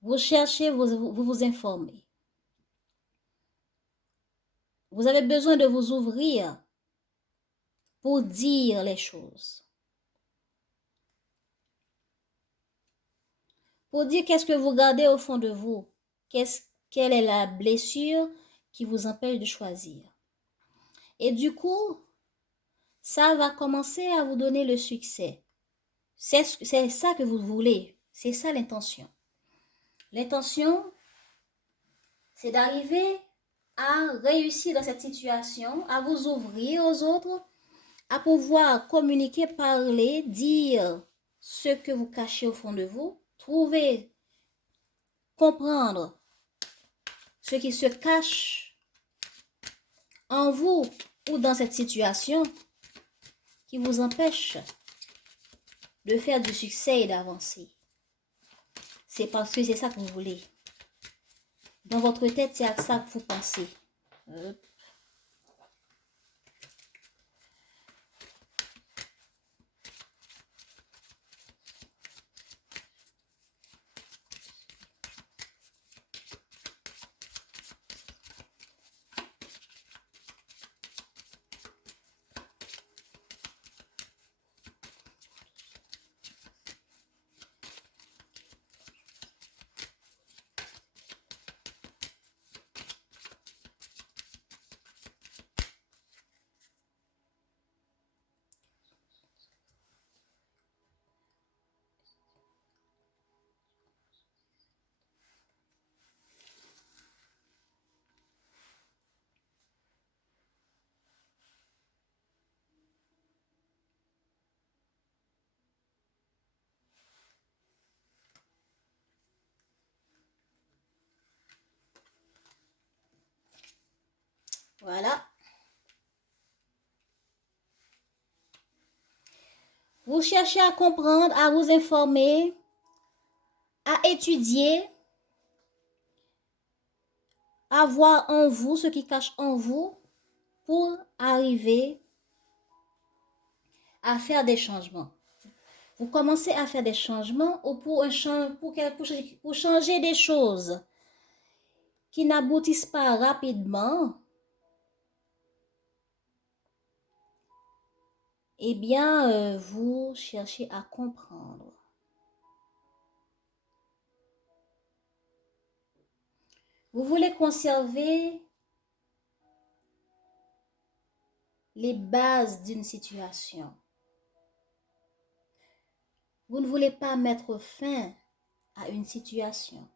Vous cherchez, vous informez. Vous avez besoin de vous ouvrir pour dire les choses. Pour dire qu'est-ce que vous gardez au fond de vous. Quelle est la blessure qui vous empêche de choisir. Et du coup, ça va commencer à vous donner le succès. C'est ça que vous voulez. C'est ça l'intention. L'intention, c'est d'arriver à réussir dans cette situation, à vous ouvrir aux autres, à pouvoir communiquer, parler, dire ce que vous cachez au fond de vous, trouver, comprendre ce qui se cache en vous ou dans cette situation qui vous empêche de faire du succès et d'avancer. C'est parce que c'est ça que vous voulez. Dans votre tête, c'est à ça que vous pensez. Voilà. Vous cherchez à comprendre, à vous informer, à étudier, à voir en vous ce qui cache en vous pour arriver à faire des changements. Vous commencez à faire des changements ou pour changer des choses qui n'aboutissent pas rapidement. Eh bien, vous cherchez à comprendre. Vous voulez conserver les bases d'une situation. Vous ne voulez pas mettre fin à une situation.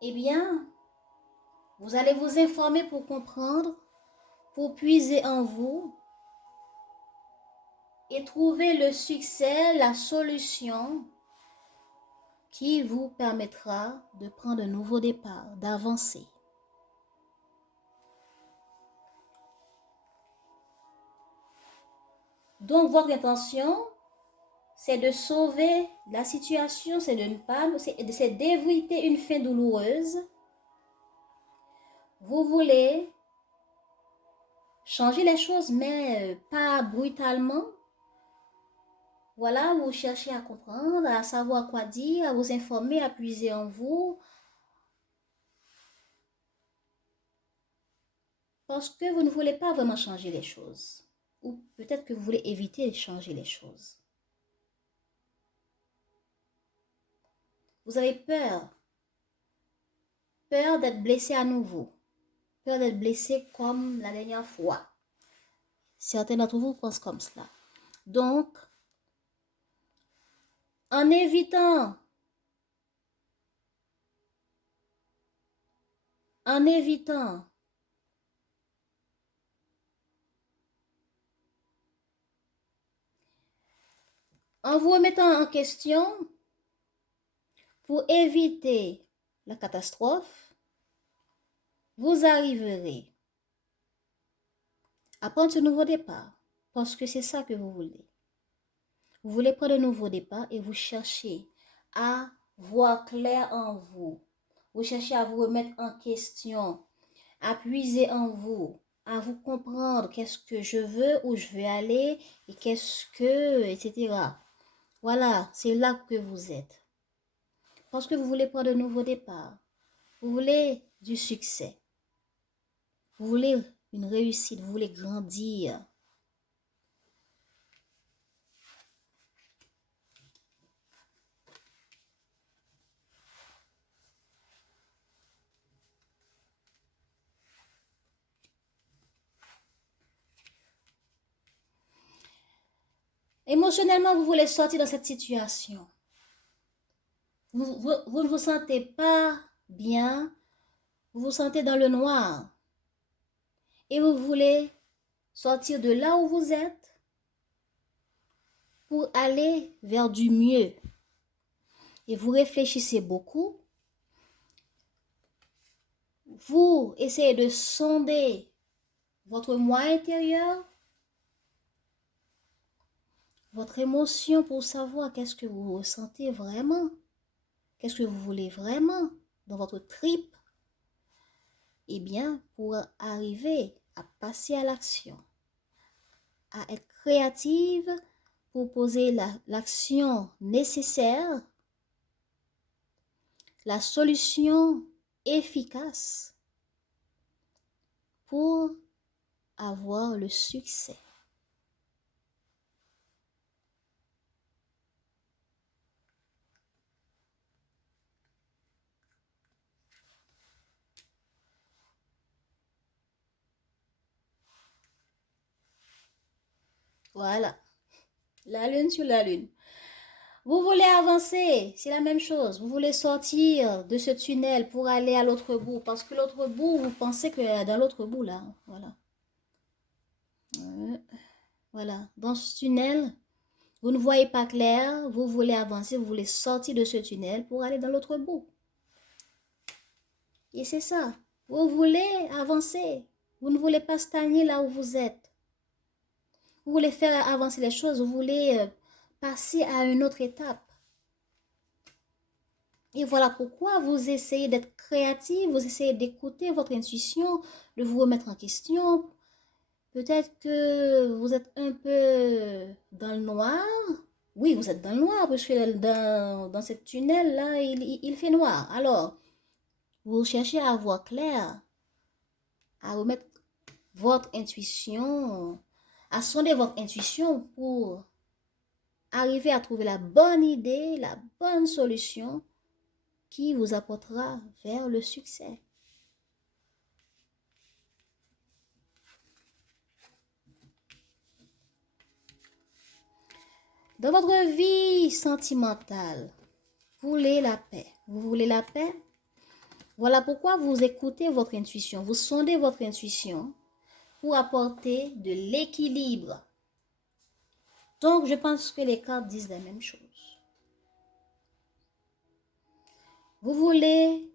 Eh bien, vous allez vous informer pour comprendre, pour puiser en vous et trouver le succès, la solution qui vous permettra de prendre un nouveau départ, d'avancer. Donc, votre intention, c'est de sauver la situation, c'est de ne pas, c'est d'éviter une fin douloureuse. Vous voulez changer les choses, mais pas brutalement. Voilà, vous cherchez à comprendre, à savoir quoi dire, à vous informer, à puiser en vous. Parce que vous ne voulez pas vraiment changer les choses. Ou peut-être que vous voulez éviter de changer les choses. Vous avez peur. Peur d'être blessé à nouveau. Peur d'être blessé comme la dernière fois. Certains d'entre vous pensent comme cela. Donc, en évitant en vous remettant en question pour éviter la catastrophe, vous arriverez à prendre ce nouveau départ parce que c'est ça que vous voulez. Vous voulez prendre un nouveau départ et vous cherchez à voir clair en vous. Vous cherchez à vous remettre en question, à puiser en vous, à vous comprendre qu'est-ce que je veux, où je veux aller et qu'est-ce que, etc. Voilà, c'est là que vous êtes. Parce que vous voulez prendre un nouveau départ. Vous voulez du succès. Vous voulez une réussite. Vous voulez grandir. Émotionnellement, vous voulez sortir de cette situation. Vous ne vous sentez pas bien. Vous vous sentez dans le noir. Et vous voulez sortir de là où vous êtes pour aller vers du mieux. Et vous réfléchissez beaucoup. Vous essayez de sonder votre moi intérieur, votre émotion pour savoir qu'est-ce que vous ressentez vraiment, qu'est-ce que vous voulez vraiment dans votre trip. Eh bien, pour arriver à passer à l'action, à être créative pour poser l'action nécessaire, la solution efficace pour avoir le succès. Voilà, la lune sur la lune. Vous voulez avancer, c'est la même chose. Vous voulez sortir de ce tunnel pour aller à l'autre bout. Parce que l'autre bout, vous pensez que dans l'autre bout, là, voilà. Voilà, dans ce tunnel, vous ne voyez pas clair, vous voulez avancer, vous voulez sortir de ce tunnel pour aller dans l'autre bout. Et c'est ça, vous voulez avancer, vous ne voulez pas stagner là où vous êtes. Vous voulez faire avancer les choses, vous voulez passer à une autre étape. Et voilà pourquoi vous essayez d'être créatif, vous essayez d'écouter votre intuition, de vous remettre en question. Peut-être que vous êtes un peu dans le noir. Oui, vous êtes dans le noir, parce que dans ce tunnel-là, il fait noir. Alors, vous cherchez à voir clair, à remettre votre intuition, à sonder votre intuition pour arriver à trouver la bonne idée, la bonne solution qui vous apportera vers le succès. Dans votre vie sentimentale, vous voulez la paix. Vous voulez la paix? Voilà pourquoi vous écoutez votre intuition, vous sondez votre intuition pour apporter de l'équilibre. Donc, je pense que les cartes disent la même chose. Vous voulez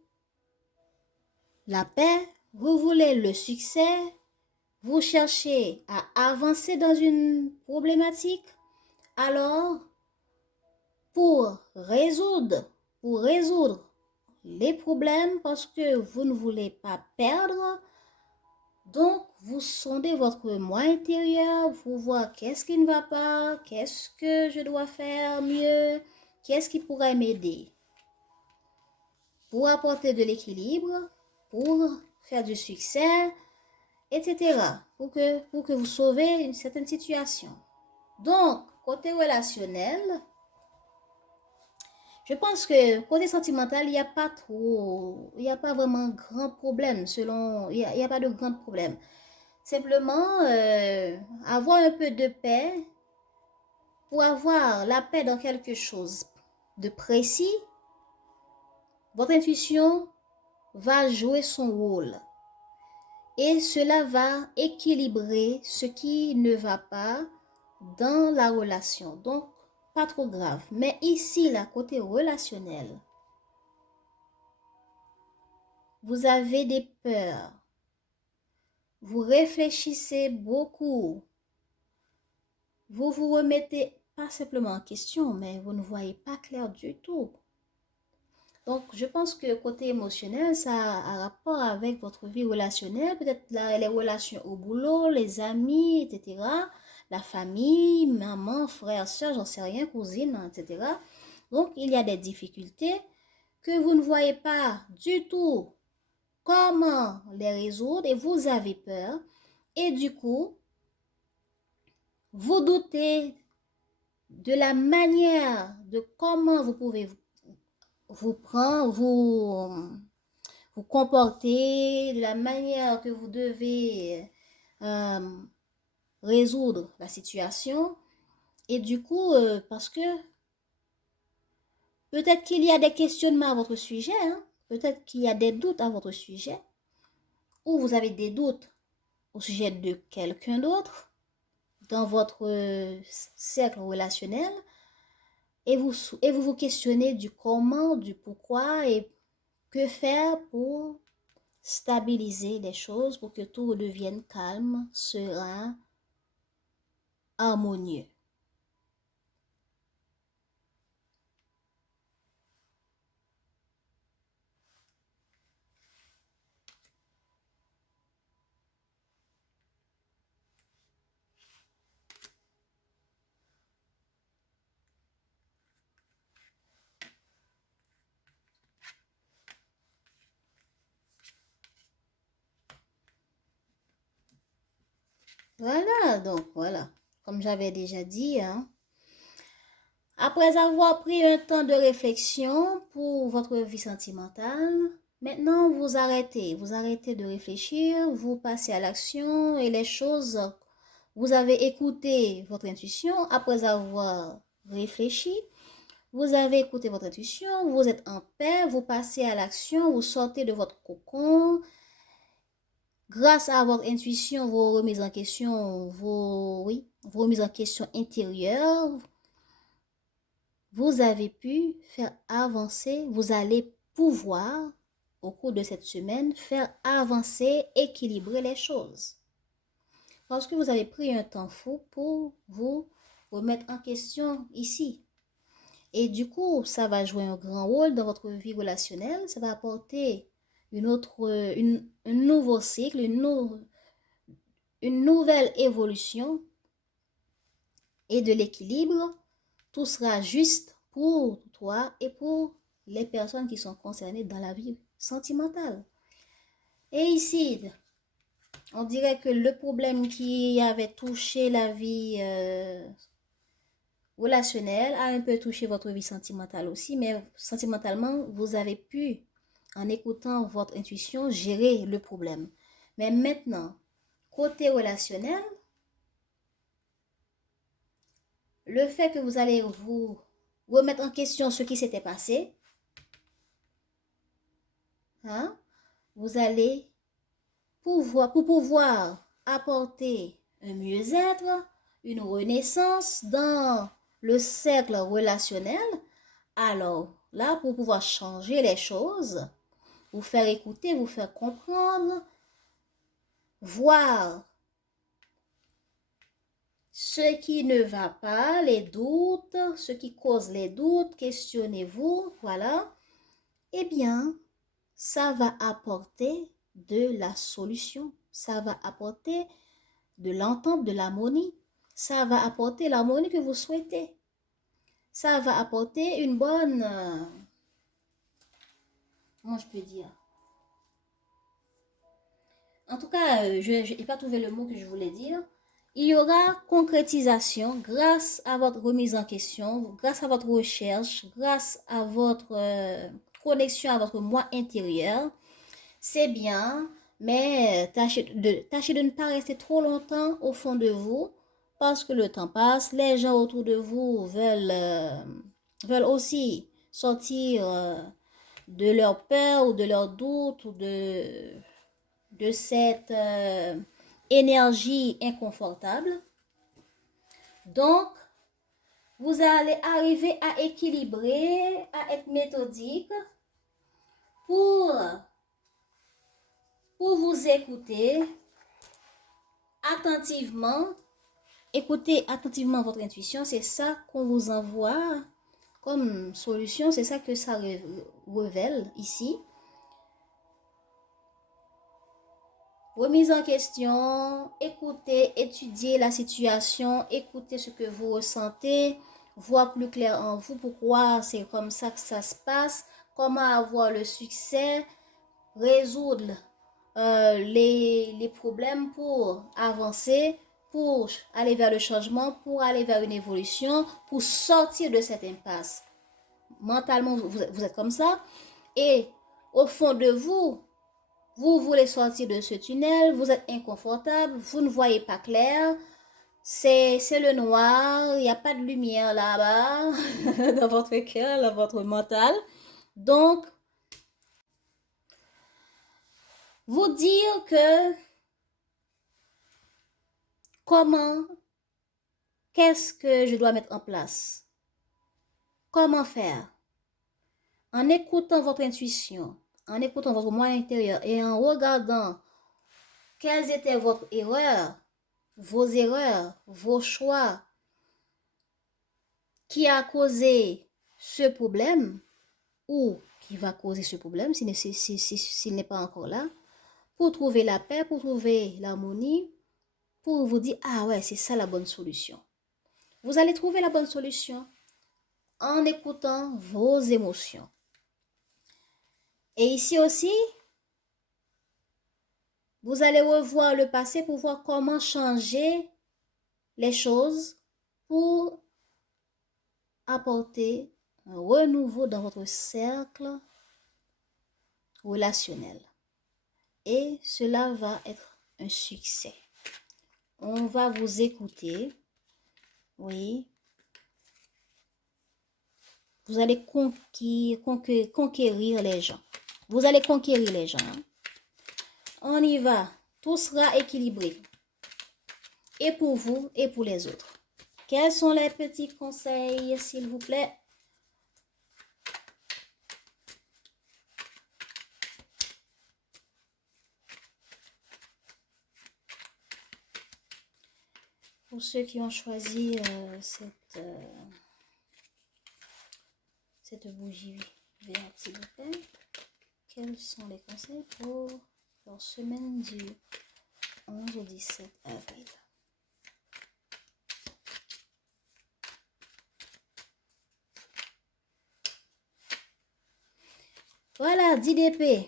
la paix, vous voulez le succès, vous cherchez à avancer dans une problématique. Alors, pour résoudre les problèmes, parce que vous ne voulez pas perdre, donc vous sondez votre moi intérieur, vous voyez qu'est-ce qui ne va pas, qu'est-ce que je dois faire mieux, qu'est-ce qui pourrait m'aider pour apporter de l'équilibre, pour faire du succès, etc. Pour que vous sauvez une certaine situation. Donc, côté relationnel, je pense que côté sentimental, il n'y a pas vraiment grand problème il y a pas de grand problème. Simplement, avoir un peu de paix, pour avoir la paix dans quelque chose de précis, votre intuition va jouer son rôle. Et cela va équilibrer ce qui ne va pas dans la relation. Donc, pas trop grave. Mais ici, la côté relationnel, vous avez des peurs. Vous réfléchissez beaucoup. Vous vous remettez pas simplement en question, mais vous ne voyez pas clair du tout. Donc, je pense que côté émotionnel, ça a un rapport avec votre vie relationnelle, peut-être les relations au boulot, les amis, etc. La famille, maman, frère, soeur, j'en sais rien, cousine, etc. Donc, il y a des difficultés que vous ne voyez pas du tout comment les résoudre et vous avez peur. Et du coup, vous doutez de la manière de comment vous pouvez vous prendre, vous comporter, de la manière que vous devez résoudre la situation. Et du coup, parce que peut-être qu'il y a des questionnements à votre sujet, hein? Peut-être qu'il y a des doutes à votre sujet, ou vous avez des doutes au sujet de quelqu'un d'autre dans votre cercle relationnel, et vous questionnez du comment, du pourquoi, et que faire pour stabiliser les choses, pour que tout redevienne calme, serein, harmonieux. Voilà, donc voilà, comme j'avais déjà dit, hein, après avoir pris un temps de réflexion pour votre vie sentimentale, maintenant vous arrêtez de réfléchir, vous passez à l'action et les choses, vous avez écouté votre intuition après avoir réfléchi, vous avez écouté votre intuition, vous êtes en paix, vous passez à l'action, vous sortez de votre cocon. Grâce à votre intuition, vos remises en question, vos remises en question intérieures, vous avez pu faire avancer, vous allez pouvoir, au cours de cette semaine, faire avancer, équilibrer les choses. Parce que vous avez pris un temps fou pour vous remettre en question ici. Et du coup, ça va jouer un grand rôle dans votre vie relationnelle, ça va apporter un nouveau cycle, une nouvelle évolution et de l'équilibre. Tout sera juste pour toi et pour les personnes qui sont concernées dans la vie sentimentale. Et ici, on dirait que le problème qui avait touché la vie relationnelle a un peu touché votre vie sentimentale aussi, mais sentimentalement, vous avez pu, en écoutant votre intuition, gérer le problème. Mais maintenant, côté relationnel, le fait que vous allez vous remettre en question ce qui s'était passé, hein, vous allez pour pouvoir apporter un mieux-être, une renaissance dans le cercle relationnel. Alors là, pour pouvoir changer les choses, vous faire écouter, vous faire comprendre, voir ce qui ne va pas, les doutes, ce qui cause les doutes, questionnez-vous, voilà. Eh bien, ça va apporter de la solution, ça va apporter de l'entente, de l'harmonie, ça va apporter l'harmonie que vous souhaitez, ça va apporter une bonne, comment je peux dire, en tout cas, je n'ai pas trouvé le mot que je voulais dire. Il y aura concrétisation grâce à votre remise en question, grâce à votre recherche, grâce à votre connexion à votre moi intérieur. C'est bien, mais tâchez de ne pas rester trop longtemps au fond de vous parce que le temps passe. Les gens autour de vous veulent aussi sortir de leur peur ou de leur doute ou de cette énergie inconfortable. Donc, vous allez arriver à équilibrer, à être méthodique pour vous écouter attentivement. Écoutez attentivement votre intuition, c'est ça qu'on vous envoie comme solution, c'est ça que ça révèle ici. Remise en question, écoutez, étudiez la situation, écoutez ce que vous ressentez, voir plus clair en vous pourquoi c'est comme ça que ça se passe, comment avoir le succès, résoudre les problèmes pour avancer, pour aller vers le changement, pour aller vers une évolution, pour sortir de cette impasse. Mentalement, vous êtes comme ça. Et au fond de vous, vous voulez sortir de ce tunnel, vous êtes inconfortable, vous ne voyez pas clair, c'est le noir, il n'y a pas de lumière là-bas, dans votre cœur, dans votre mental. Donc, vous dire que comment, qu'est-ce que je dois mettre en place? Comment faire? En écoutant votre intuition, en écoutant votre moi intérieur et en regardant quelles étaient vos erreurs, vos choix, qui a causé ce problème ou qui va causer ce problème s'il n'est pas encore là, pour trouver la paix, pour trouver l'harmonie, pour vous dire, ah ouais, c'est ça la bonne solution. Vous allez trouver la bonne solution en écoutant vos émotions. Et ici aussi, vous allez revoir le passé pour voir comment changer les choses pour apporter un renouveau dans votre cercle relationnel. Et cela va être un succès. On va vous écouter. Oui. Vous allez conquérir les gens. Vous allez conquérir les gens. On y va. Tout sera équilibré. Et pour vous et pour les autres. Quels sont les petits conseils, s'il vous plaît? Pour ceux qui ont choisi cette bougie verte, s'il vous plaît, quels sont les conseils pour leur semaine du 11 au 17 avril? Voilà, 10 d'épée.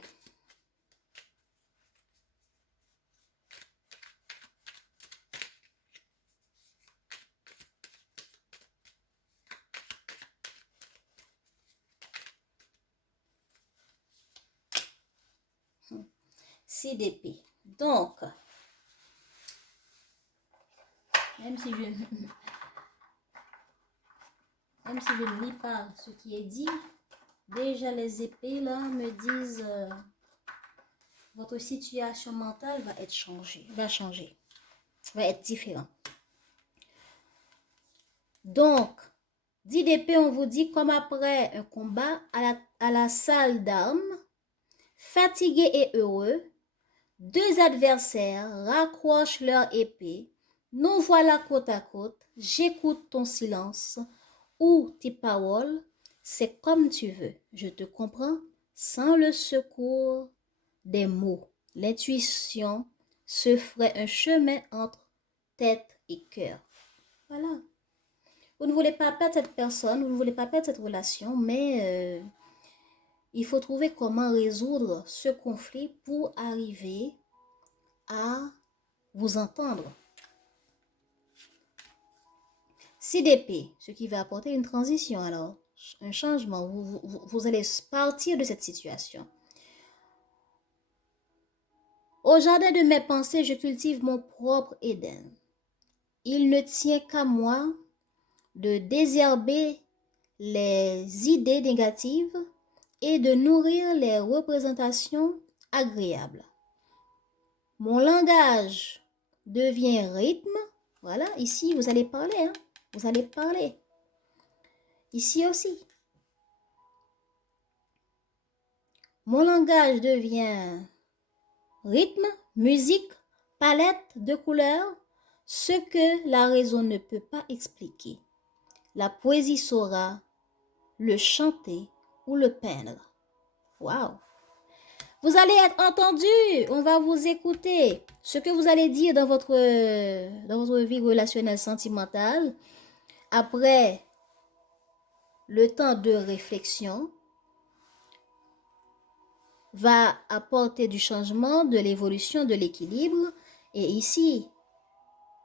CDP. Donc, même si je... Même si je ne lis pas ce qui est dit, déjà les épées là me disent votre situation mentale va être changée, va être différente. Donc, 10 d'épée, on vous dit comme après un combat à la salle d'armes, fatigués et heureux, deux adversaires raccrochent leur épée. Nous voilà côte à côte, j'écoute ton silence ou tes paroles, c'est comme tu veux. Je te comprends sans le secours des mots. L'intuition se ferait un chemin entre tête et cœur. Voilà. Vous ne voulez pas perdre cette personne, vous ne voulez pas perdre cette relation, mais il faut trouver comment résoudre ce conflit pour arriver à vous entendre. 6 d'épée, ce qui va apporter une transition alors, un changement. Vous allez partir de cette situation. Au jardin de mes pensées, je cultive mon propre Éden. Il ne tient qu'à moi de désherber les idées négatives et de nourrir les représentations agréables. Mon langage devient rythme. Voilà, ici, vous allez parler. Hein? Vous allez parler. Ici aussi. Mon langage devient rythme, musique, palette de couleurs, ce que la raison ne peut pas expliquer. La poésie saura le chanter ou le peindre. Waouh! Vous allez être entendu, on va vous écouter. Ce que vous allez dire dans votre vie relationnelle sentimentale, après le temps de réflexion, va apporter du changement, de l'évolution, de l'équilibre. Et ici,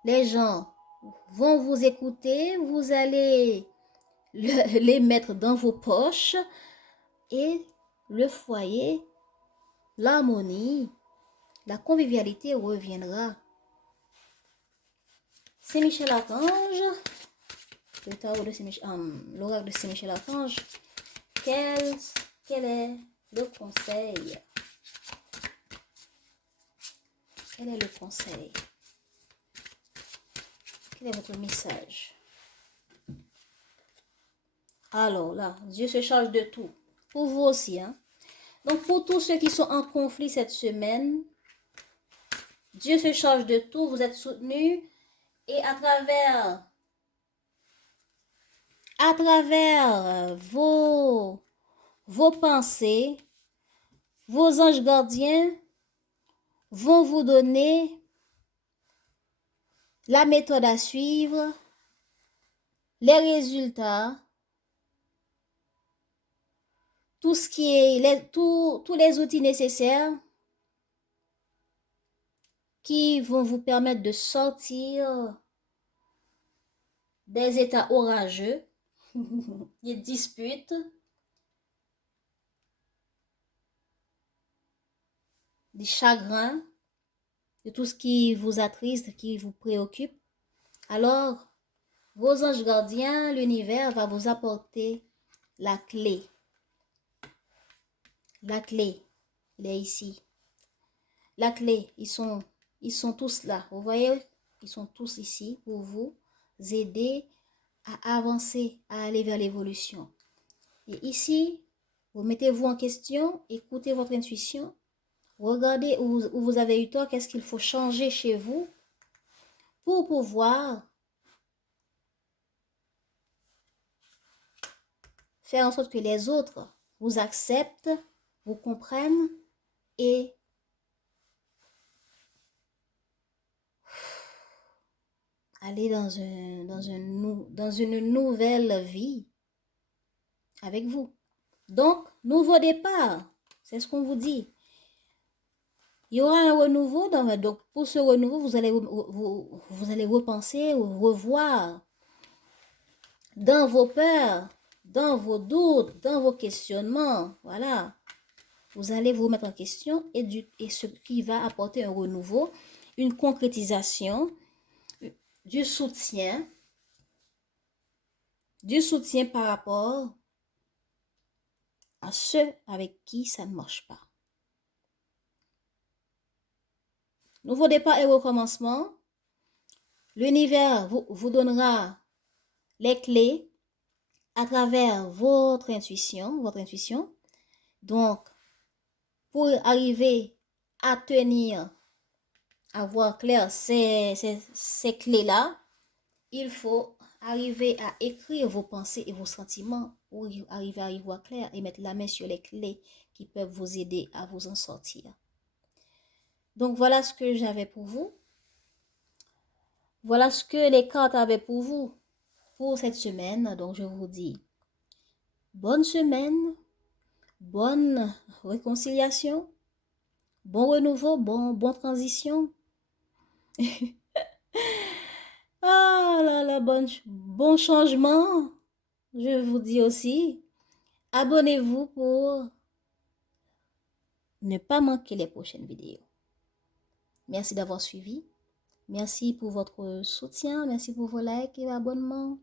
les gens vont vous écouter, vous allez les mettre dans vos poches et le foyer, l'harmonie, la convivialité reviendra. Saint-Michel-Archange, le tarot de l'oracle de Saint-Michel-Archange, quel est le conseil? Quel est le conseil? Quel est votre message? Alors là, Dieu se charge de tout. Pour vous aussi. Hein? Donc pour tous ceux qui sont en conflit cette semaine, Dieu se charge de tout. Vous êtes soutenus. Et à travers vos pensées, vos anges gardiens vont vous donner la méthode à suivre, les résultats, tout ce qui est tous les outils nécessaires qui vont vous permettre de sortir des états orageux, des disputes, des chagrins, de tout ce qui vous attriste, qui vous préoccupe. Alors, vos anges gardiens, l'univers va vous apporter la clé. La clé, il est ici. La clé, ils sont tous là. Vous voyez, ils sont tous ici pour vous aider à avancer, à aller vers l'évolution. Et ici, vous mettez-vous en question, écoutez votre intuition, regardez où vous avez eu tort, qu'est-ce qu'il faut changer chez vous pour pouvoir faire en sorte que les autres vous acceptent, vous comprennent et aller dans une nouvelle vie avec vous. Donc, nouveau départ, c'est ce qu'on vous dit. Il y aura un renouveau, donc pour ce renouveau, vous allez repenser ou revoir dans vos peurs, dans vos doutes, dans vos questionnements, voilà. Vous allez vous mettre en question et ce qui va apporter un renouveau, une concrétisation, du soutien du soutien par rapport à ceux avec qui ça ne marche pas. Nouveau départ et recommencement. L'univers vous donnera les clés à travers votre intuition. Donc, pour arriver à tenir, à voir clair ces clés-là, il faut arriver à écrire vos pensées et vos sentiments pour arriver à y voir clair et mettre la main sur les clés qui peuvent vous aider à vous en sortir. Donc, voilà ce que j'avais pour vous. Voilà ce que les cartes avaient pour vous pour cette semaine. Donc, je vous dis bonne semaine, bonne réconciliation, bon renouveau, bon transition. Ah là là, bon changement. Je vous dis aussi, abonnez-vous pour ne pas manquer les prochaines vidéos. Merci d'avoir suivi. Merci pour votre soutien. Merci pour vos likes et abonnements.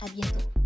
À bientôt.